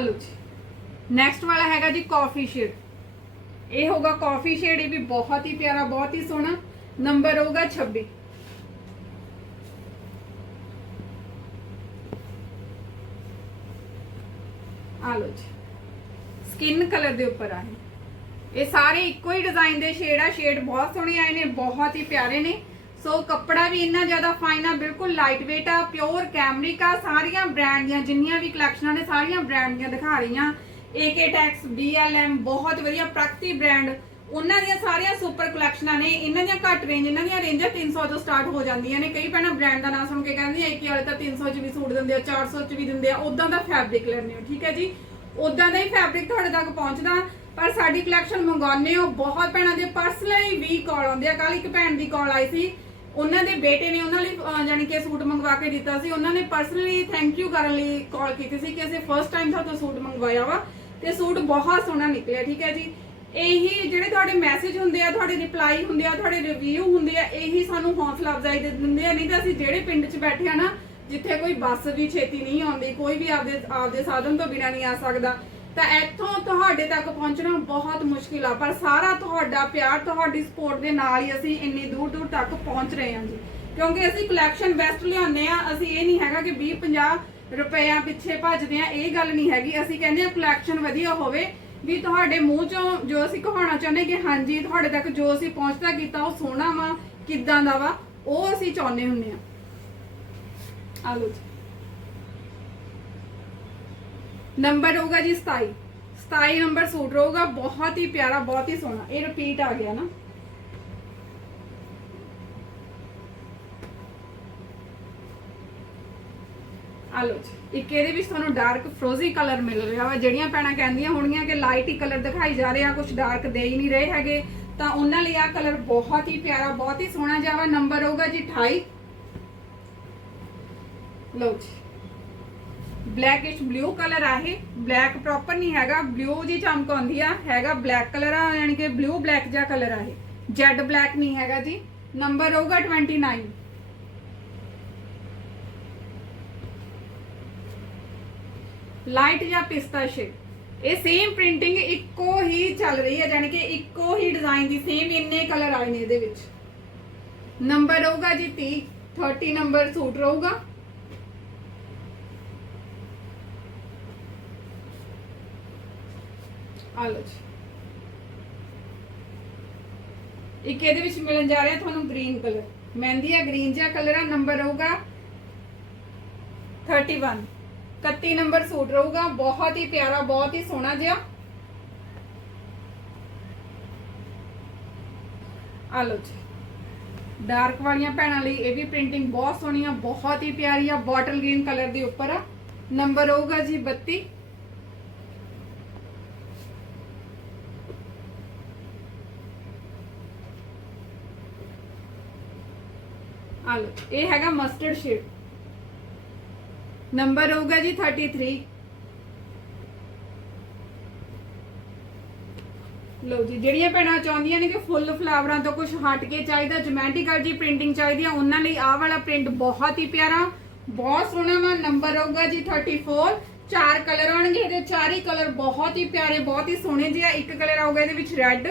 ਆ ਲਓ ਜੀ ਨੈਕਸਟ ਵਾਲਾ ਹੈਗਾ ਜੀ ਕਾਫੀ ਸ਼ੇਡ ਇਹ ਹੋਗਾ ਕਾਫੀ ਸ਼ੇਡ ਇਹ ਵੀ ਬਹੁਤ ਹੀ ਪਿਆਰਾ, ਬਹੁਤ ਹੀ ਸੋਹਣਾ। ਨੰਬਰ ਹੋਊਗਾ 26 ਆ ਲਓ ਜੀ। ਸਕਿਨ ਕਲਰ ਦੇ ਉੱਪਰ ਆ ਇਹ ਸਾਰੇ ਇੱਕੋ ਹੀ ਡਿਜ਼ਾਈਨ ਦੇ ਸ਼ੇਡ ਆ। ਸ਼ੇਡ ਬਹੁਤ ਸੋਹਣੇ ਆਏ ਨੇ, ਬਹੁਤ ਹੀ ਪਿਆਰੇ ਨੇ। ਸੋ ਕੱਪੜਾ ਵੀ ਇੰਨਾ ਜ਼ਿਆਦਾ ਫਾਈਨ ਆ, ਬਿਲਕੁਲ ਲਾਈਟ weight ਆ ਪਿਓਰ ਕੈਮਰਿਕ ਆ, ਸਾਰੀਆਂ ਬ੍ਰਾਂਡ ਦੀਆਂ, ਜਿੰਨੀਆਂ ਵੀ ਕਲੈਕਸ਼ਨਾਂ ਨੇ, ਸਾਰੀਆਂ ਬ੍ਰਾਂਡ ਦੀਆਂ ਦਿਖਾ ਰਹੀਆਂ AK Tex BLM ਬਹੁਤ ਵਧੀਆ ਪ੍ਰਗਤੀ ਬ੍ਰਾਂਡ ਉਹਨਾਂ ਦੀਆਂ ਸਾਰੀਆਂ ਸੁਪਰ ਕਲੈਕਸ਼ਨਾਂ ਨੇ, ਇਹਨਾਂ ਦੀਆਂ ਘੱਟ ਰੇਂਜ ਇਹਨਾਂ ਦੀਆਂ ਰੇਂਜਾਂ 300 ਤੋਂ ਸਟਾਰਟ ਹੋ ਜਾਂਦੀਆਂ ਨੇ। ਕਈ ਭੈਣਾਂ ਬ੍ਰਾਂਡ ਦਾ ਨਾਮ ਸੁਣ ਕੇ ਕਹਿੰਦੀਆਂ AK ਵਾਲੇ ਤਾਂ 300 ਚ ਵੀ ਸੂਟ ਦਿੰਦੇ ਆ 400 ਚ ਵੀ ਦਿੰਦੇ ਆ ਉਦਾਂ ਦਾ ਫੈਬਰਿਕ ਲੈਣੇ ਹੋ, ਠੀਕ ਹੈ ਜੀ? ਉਦਾਂ ਦਾ ਹੀ ਫੈਬਰਿਕ ਤੁਹਾਡੇ ਤੱਕ ਪਹੁੰਚਦਾ। ਪਰ ਸਾਡੀ ਕਲੈਕਸ਼ਨ ਮੰਗਵਾਉਂਦੇ ਹੋ, ਬਹੁਤ ਭੈਣਾਂ ਦੇ ਪਰਸਨਲੀ ਵੀ ਕਾਲ ਆਉਂਦੇ ਆ। ਕੱਲ ਇੱਕ ਭੈਣ ਦੀ ਕਾਲ ਆਈ ਸੀ ਉਹਨਾਂ ਦੇ ਬੇਟੇ ਨੇ ਉਹਨਾਂ ਲਈ ਅਹ, ਕਿ ਸੂਟ ਮੰਗਵਾ ਕੇ ਦਿੱਤਾ ਸੀ। ਉਹਨਾਂ ਨੇ ਪਰਸਨਲੀ ਥੈਂਕ ਯੂ ਕਰਨ ਲਈ ਕਾਲ ਕੀਤੀ ਸੀ ਕਿ ਅਸੀਂ ਫਰਸਟ ਟਾਈਮ ਤੁਹਾਡੇ ਸੂਟ ਮੰਗਵਾਇਆ ਵਾ ਤੇ ਸੂਟ ਬਹੁਤ ਸੋਹਣਾ ਨਿਕਲਿਆ ਠੀਕ ਹੈ ਜੀ? ਇਹੀ ਜਿਹੜੇ ਤੁਹਾਡੇ ਮੈਸੇਜ ਹੁੰਦੇ ਆ ਤੁਹਾਡੇ ਰਿਪਲਾਈ ਹੁੰਦੇ ਆ ਤੁਹਾਡੇ ਰਿਵਿਊ ਹੁੰਦੇ ਆ ਇਹੀ ਸਾਨੂੰ ਹੌਸਲਾ ਅਫਜ਼ਾਈ ਦਿੰਦੇ ਆ। ਨਹੀਂ ਤਾਂ ਅਸੀਂ ਜਿਹੜੇ ਪਿੰਡ 'ਚ ਬੈਠੇ ਆ ਨਾ ਜਿੱਥੇ ਕੋਈ ਬੱਸ ਵੀ ਛੇਤੀ ਨਹੀਂ ਆਉਂਦੀ ਕੋਈ ਵੀ ਆਪਦੇ ਆਪਦੇ ਸਾਧਨ ਤੋਂ ਬਿਨਾਂ ਨਹੀਂ ਆ ਸਕਦਾ ਤਾਂ ਇੱਥੋਂ ਤੁਹਾਡੇ ਤੱਕ ਪਹੁੰਚਣਾ ਬਹੁਤ ਮੁਸ਼ਕਿਲ ਆ, ਪਰ ਸਾਰਾ ਤੁਹਾਡਾ ਪਿਆਰ ਤੁਹਾਡੀ ਸਪੋਰਟ ਦੇ ਨਾਲ ਹੀ ਅਸੀਂ ਇੰਨੀ ਦੂਰ ਦੂਰ ਤੱਕ ਪਹੁੰਚ ਰਹੇ ਹਾਂ ਜੀ। ਕਿਉਂਕਿ ਅਸੀਂ ਕਲੈਕਸ਼ਨ ਬੈਸਟ ਲਿਆਉਂਦੇ ਆ ਅਸੀਂ ਇਹ ਨਹੀਂ ਹੈਗਾ ਕਿ 20 50 ਰੁਪਈਆ ਪਿੱਛੇ ਭੱਜਦੇ ਆ ਇਹ ਗੱਲ ਨਹੀਂ ਹੈਗੀ। ਅਸੀਂ ਕਹਿੰਦੇ ਆ ਕਲੈਕਸ਼ਨ ਵਧੀਆ ਹੋਵੇ, ਵੀ ਤੁਹਾਡੇ ਮੂੰਹ ਚੋਂ ਜੋ ਅਸੀਂ ਕਹਾਉਣਾ ਚਾਹੁੰਦੇ ਕਿ ਹਾਂਜੀ, ਤੁਹਾਡੇ ਤੱਕ ਜੋ ਅਸੀਂ ਪਹੁੰਚਦਾ ਕੀਤਾ, ਉਹ ਸੋਹਣਾ ਵਾ, ਕਿੱਦਾਂ ਦਾ ਵਾ, ਉਹ ਅਸੀਂ ਚਾਹੁੰਦੇ ਹੁੰਨੇ ਆ ਆ ਜੀ। ਨੰਬਰ ਹੋਊਗਾ ਜੀ 27 27 ਨੰਬਰ ਸੂਟ ਰਹੂਗਾ, ਬਹੁਤ ਹੀ ਪਿਆਰਾ, ਬਹੁਤ ਹੀ ਸੋਹਣਾ। ਇਹ ਰਿਪੀਟ ਆ ਗਿਆ ਨਾ। ਆ ਲਓ ਜੀ। ਇੱਕ ਇਹਦੇ ਵਿੱਚ ਤੁਹਾਨੂੰ ਡਾਰਕ ਫਰੋਜ਼ੀ ਕਲਰ ਮਿਲ ਰਿਹਾ ਵਾ। ਜਿਹੜੀਆਂ ਭੈਣਾਂ ਕਹਿੰਦੀਆਂ ਹੋਣਗੀਆਂ ਕਿ ਲਾਈਟ ਹੀ ਕਲਰ ਦਿਖਾਈ ਜਾ ਰਹੇ ਆ ਕੁਝ ਡਾਰਕ ਦੇ ਹੀ ਨਹੀਂ ਰਹੇ ਹੈਗੇ। ਤਾਂ ਉਹਨਾਂ ਲਈ ਆ ਕਲਰ ਬਹੁਤ ਹੀ ਪਿਆਰਾ, ਬਹੁਤ ਹੀ ਸੋਹਣਾ ਜਿਹਾ ਵਾ। ਨੰਬਰ ਹੋਊਗਾ ਜੀ 28 ਲਓ ਜੀ। ਬਲੈਕਿਸ਼ ਬਲੂ ਕਲਰ ਆ ਇਹ। ਬਲੈਕ ਪ੍ਰੋਪਰ ਨਹੀਂ ਹੈਗਾ। ਬਲੂ ਜੀ ਚਮਕ ਆਉਂਦੀ ਆ। ਹੈਗਾ ਬਲੈਕ ਕਲਰ ਆ, ਯਾਨੀ ਕਿ ਬਲੂ ਬਲੈਕ ਜਿਹਾ ਕਲਰ ਆ ਇਹ। ਜੈਡ ਬਲੈਕ ਨਹੀਂ ਹੈਗਾ ਜੀ। ਨੰਬਰ ਹੋਊਗਾ 29 ਲਾਈਟ ਜਾਂ ਪਿਸਤਾ ਸ਼ੇਡ ਇਹ ਸੇਮ ਪ੍ਰਿੰਟਿੰਗ ਇੱਕੋ ਹੀ ਚੱਲ ਰਹੀ ਹੈ, ਯਾਨੀ ਕਿ ਇੱਕੋ ਹੀ ਡਿਜ਼ਾਈਨ ਦੀ ਸੇਮ ਇੰਨੇ ਕਲਰ ਆਏ ਨੇ ਇਹਦੇ ਵਿੱਚ। ਨੰਬਰ ਹੋਊਗਾ ਜੀ 30 30 ਨੰਬਰ ਸੂਟ ਰਹੂਗਾ। ਆ ਲਓ ਜੀ ਇੱਕ ਇਹਦੇ ਵਿੱਚ ਮਿਲਣ ਜਾ ਰਿਹਾ ਤੁਹਾਨੂੰ ਗ੍ਰੀਨ ਕਲਰ। ਮਹਿੰਦੀ ਆ, ਗ੍ਰੀਨ ਜਿਹਾ ਕਲਰ ਆ, ਨੰਬਰ ਰਹੂਗਾ 31 31 ਨੰਬਰ ਸੂਟ ਰਹੂਗਾ, ਬਹੁਤ ਹੀ ਪਿਆਰਾ, ਬਹੁਤ ਹੀ ਸੋਹਣਾ ਜਿਹਾ। ਆ ਲਓ ਜੀ ਡਾਰਕ ਵਾਲੀਆਂ ਭੈਣਾਂ ਲਈ ਇਹ ਵੀ ਪ੍ਰਿੰਟਿੰਗ ਬਹੁਤ ਸੋਹਣੀ ਆ, ਬਹੁਤ ਹੀ ਪਿਆਰੀ ਆ, ਬੋਟਲ ਗ੍ਰੀਨ ਕਲਰ ਦੇ ਉੱਪਰ ਆ। ਨੰਬਰ ਹੋਊਗਾ ਜੀ 32 ਆ ਲਓ, ਇਹ ਹੈਗਾ ਮਸਟਰਡ ਸ਼ੇਡ ਨੰਬਰ ਹੋਊਗਾ ਜੀ 33 ਲਓ ਜੀ, ਜਿਹੜੀਆਂ ਭੈਣਾਂ ਚਾਹੁੰਦੀਆਂ ਨੇ ਕਿ ਫੁੱਲ ਫਲਾਵਰਾਂ ਤੋਂ ਕੁਝ ਹਟ ਕੇ ਚਾਹੀਦਾ ਜਮੈਟਿਕਲ ਜੀ ਪ੍ਰਿੰਟਿੰਗ ਚਾਹੀਦੀ ਆ, ਉਹਨਾਂ ਲਈ ਆਹ ਵਾਲਾ ਪ੍ਰਿੰਟ ਬਹੁਤ ਹੀ ਪਿਆਰਾ, ਬਹੁਤ ਸੋਹਣਾ ਵਾ। ਨੰਬਰ ਹੋਊਗਾ ਜੀ 34 ਚਾਰ ਕਲਰ ਆਉਣਗੇ, ਇਹਦੇ ਚਾਰ ਹੀ ਕਲਰ ਬਹੁਤ ਹੀ ਪਿਆਰੇ, ਬਹੁਤ ਹੀ ਸੋਹਣੇ ਜਿਹੇ ਆ। ਇੱਕ ਕਲਰ ਆਊਗਾ ਇਹਦੇ ਵਿੱਚ ਰੈੱਡ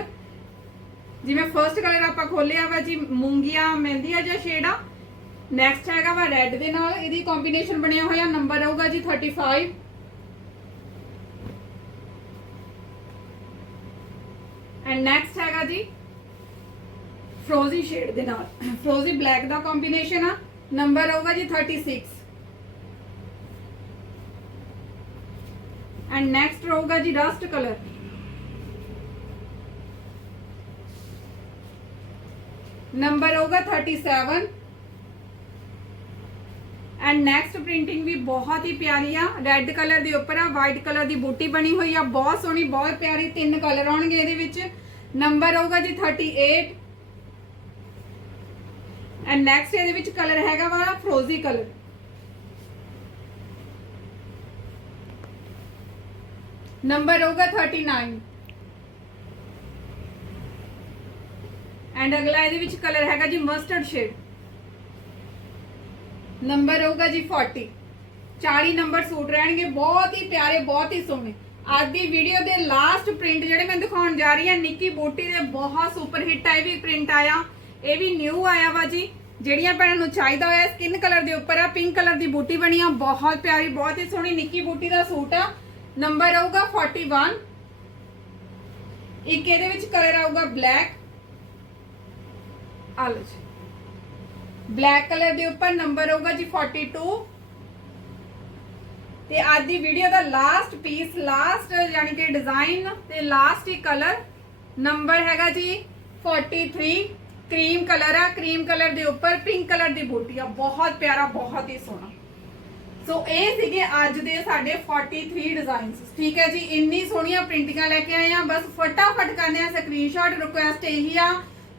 ਜਿਵੇਂ ਫਰਸਟ ਕਲਰ ਆਪਾਂ ਖੋਲਿਆ ਵਾ ਜੀ, ਮੂੰਗੀਆ ਮਹਿੰਦੀਆ ਜਾਂ ਸ਼ੇਡ ਆ ਨੈਕਸਟ ਹੈਗਾ ਵਾ ਰੈੱਡ ਦੇ ਨਾਲ, ਇਹਦੀ ਕੰਬੀਨੇਸ਼ਨ ਬਣਿਆ ਹੋਇਆ ਨੰਬਰ ਆਊਗਾ ਜੀ 35 ਐਂਡ ਨੈਕਸਟ ਹੈਗਾ ਜੀ ਫਰੋਜ਼ੀ ਸ਼ੇਡ ਦੇ ਨਾਲ। ਫਰੋਜ਼ੀ ਬਲੈਕ ਦਾ ਕੰਬੀਨੇਸ਼ਨ ਆ ਨੰਬਰ ਆਊਗਾ ਜੀ 36 ਐਂਡ ਨੈਕਸਟ ਰਹੂਗਾ ਜੀ ਰਸਟ ਕਲਰ ਨੰਬਰ ਹੋਊਗਾ 37 ਐਂਡ ਨੈਕਸਟ ਪ੍ਰਿੰਟਿੰਗ ਵੀ ਬਹੁਤ ਹੀ ਪਿਆਰੀ ਆ। ਰੈੱਡ ਕਲਰ ਦੇ ਉੱਪਰ ਆ ਵਾਈਟ ਕਲਰ ਦੀ ਬੂਟੀ ਬਣੀ ਹੋਈ ਆ। ਬਹੁਤ ਸੋਹਣੀ, ਬਹੁਤ ਪਿਆਰੀ, ਤਿੰਨ ਕਲਰ ਆਉਣਗੇ ਇਹਦੇ ਵਿੱਚ। ਨੰਬਰ ਹੋਊਗਾ ਜੀ 38 ਐਂਡ ਨੈਕਸਟ ਇਹਦੇ ਵਿੱਚ ਕਲਰ ਹੈਗਾ ਵਾ ਫਰੋਜ਼ੀ ਕਲਰ ਨੰਬਰ ਹੋਊਗਾ 39 ਐਂਡ ਅਗਲਾ ਇਹਦੇ ਵਿੱਚ ਕਲਰ ਹੈਗਾ ਜੀ ਮਸਟਰਡ ਸ਼ੇਡ ਨੰਬਰ ਹੋਊਗਾ ਜੀ 40 40 ਨੰਬਰ ਸੂਟ ਰਹਿਣਗੇ, ਬਹੁਤ ਹੀ ਪਿਆਰੇ, ਬਹੁਤ ਹੀ ਸੋਹਣੇ। ਅੱਜ ਦੀ ਵੀਡੀਓ ਦੇ ਲਾਸਟ ਪ੍ਰਿੰਟ ਜਿਹੜੇ ਮੈਂ ਦਿਖਾਉਣ ਜਾ ਰਹੀ ਹਾਂ ਨਿੱਕੀ ਬੋਟੀ ਦੇ ਬਹੁਤ ਸੁਪਰ ਹਿੱਟ ਆ, ਇਹ ਵੀ ਪ੍ਰਿੰਟ ਆਇਆ। ਇਹ ਵੀ ਨਿਊ ਆਇਆ ਵਾ ਜੀ। ਜਿਹੜੀਆਂ ਭੈਣਾਂ ਨੂੰ ਚਾਹੀਦਾ ਹੋਇਆ ਸਕਿਨ ਕਲਰ ਦੇ ਉੱਪਰ ਆ ਪਿੰਕ ਕਲਰ ਦੀ ਬੂਟੀ ਬਣੀ ਆ, ਬਹੁਤ ਪਿਆਰੀ, ਬਹੁਤ ਹੀ ਸੋਹਣੀ ਨਿੱਕੀ ਬੂਟੀ ਦਾ ਸੂਟ ਆ। ਨੰਬਰ ਆਊਗਾ 41 ਇੱਕ ਇਹਦੇ ਵਿੱਚ ਕਲਰ ਆਊਗਾ ਬਲੈਕ ਆ ਜੀ। ਬਲੈਕ ਕਲਰ ਦੇ ਉੱਪਰ ਨੰਬਰ ਹੋਊਗਾ ਜੀ 42 ਤੇ ਅੱਜ ਦੀ ਵੀਡੀਓ ਦਾ ਲਾਸਟ ਪੀਸ ਲਾਸਟ ਯਾਨੀ ਕਿ ਡਿਜ਼ਾਈਨ ਤੇ ਲਾਸਟ ਹੀ ਕਲਰ ਨੰਬਰ ਹੈਗਾ ਜੀ 43 ਕਰੀਮ ਕਲਰ ਆ ਕਰੀਮ ਕਲਰ ਦੇ ਉੱਪਰ ਪਿੰਕ ਕਲਰ ਦੀ ਬੂਟੀ ਆ। ਬਹੁਤ ਪਿਆਰਾ, ਬਹੁਤ ਹੀ ਸੋਹਣਾ। ਸੋ ਇਹ ਸੀਗੇ ਅੱਜ ਦੇ ਸਾਡੇ 43 ਡਿਜ਼ਾਈਨਸ ਠੀਕ ਹੈ ਜੀ, ਇੰਨੀ ਸੋਹਣੀਆਂ ਪ੍ਰਿੰਟਿੰਗਾਂ ਲੈ ਕੇ ਆਏ ਆ। ਬਸ ਫਟਾਫਟ ਕਰਨੇ ਆ ਸਕਰੀਨਸ਼ਾਟ ਰਿਕੁਐਸਟ ਇਹੀ ਆ।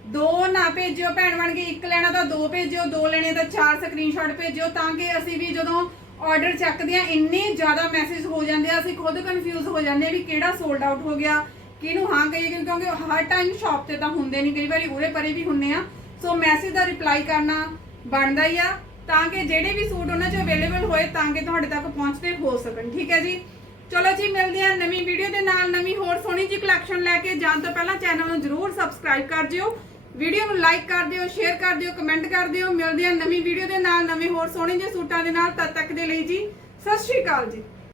ਦੋ ਨਾ ਭੇਜਿਓ ਭੈਣ ਬਣ ਕੇ, ਇੱਕ ਲੈਣਾ ਤਾਂ ਦੋ ਭੇਜਿਓ, ਦੋ ਲੈਣੇ ਤਾਂ ਚਾਰ ਸਕਰੀਨਸ਼ਾਟ ਭੇਜਿਓ, ਤਾਂ ਕਿ ਅਸੀਂ ਵੀ ਜਦੋਂ ਆਰਡਰ ਚੱਕਦੇ ਆ ਇੰਨੇ ਜ਼ਿਆਦਾ ਮੈਸੇਜ ਹੋ ਜਾਂਦੇ ਆ, ਅਸੀਂ ਖੁਦ ਕਨਫਿਊਜ਼ ਹੋ ਜਾਂਦੇ ਆ ਵੀ ਕਿਹੜਾ ਸੋਲਡ ਆਊਟ ਹੋ ਗਿਆ, ਕਿਹਨੂੰ ਹਾਂ ਕਹੀਏ ਕਿਉਂ- ਕਿਉਂਕਿ ਹਰ ਟਾਈਮ ਸ਼ਾਪ ਤੇ ਤਾਂ ਹੁੰਦੇ ਨਹੀਂ, ਕਈ ਵਾਰੀ ਉਰੇ ਪਰੇ ਵੀ ਹੁੰਨੇ ਆ। ਸੋ ਮੈਸੇਜ ਦਾ ਰਿਪਲਾਈ ਕਰਨਾ ਬਣਦਾ ਹੀ ਆ, ਤਾਂ ਕਿ ਜਿਹੜੇ ਵੀ ਸੂਟ ਉਹਨਾਂ 'ਚ ਅਵੇਲੇਬਲ ਹੋਏ, ਤਾਂ ਕਿ ਤੁਹਾਡੇ ਤੱਕ ਪਹੁੰਚਦੇ ਹੋ ਸਕਣ, ਠੀਕ ਹੈ ਜੀ? ਚਲੋ ਜੀ, ਮਿਲਦੇ ਆ ਨਵੀਂ ਵੀਡੀਓ ਦੇ ਨਾਲ, ਨਵੀਂ ਹੋਰ ਸੋਹਣੀ ਜੀ ਕਲੈਕਸ਼ਨ ਲੈ ਕੇ, ਜਾਣ ਤੋਂ ਪਹਿਲਾਂ ਚੈਨਲ ਨੂੰ ਜਰੂਰ ਸਬਸਕ੍ਰਾਈਬ ਕਰ ਦਿਓ ਵੀਡੀਓ ਨੂੰ ਲਾਈਕ ਕਰ ਦਿਓ, ਸ਼ੇਅਰ ਕਰ ਦਿਓ, ਕਮੈਂਟ ਕਰ ਦਿਓ। ਮਿਲਦੇ ਆ ਨਵੀਂ ਵੀਡੀਓ ਦੇ ਨਾਲ, ਨਵੇਂ ਹੋਰ ਸੋਹਣੇ ਜਿਹੇ ਸੂਟਾਂ ਦੇ ਨਾਲ। ਤਦ ਤੱਕ ਦੇ ਲਈ ਜੀ, ਸਤਿ ਸ਼੍ਰੀ ਅਕਾਲ ਜੀ।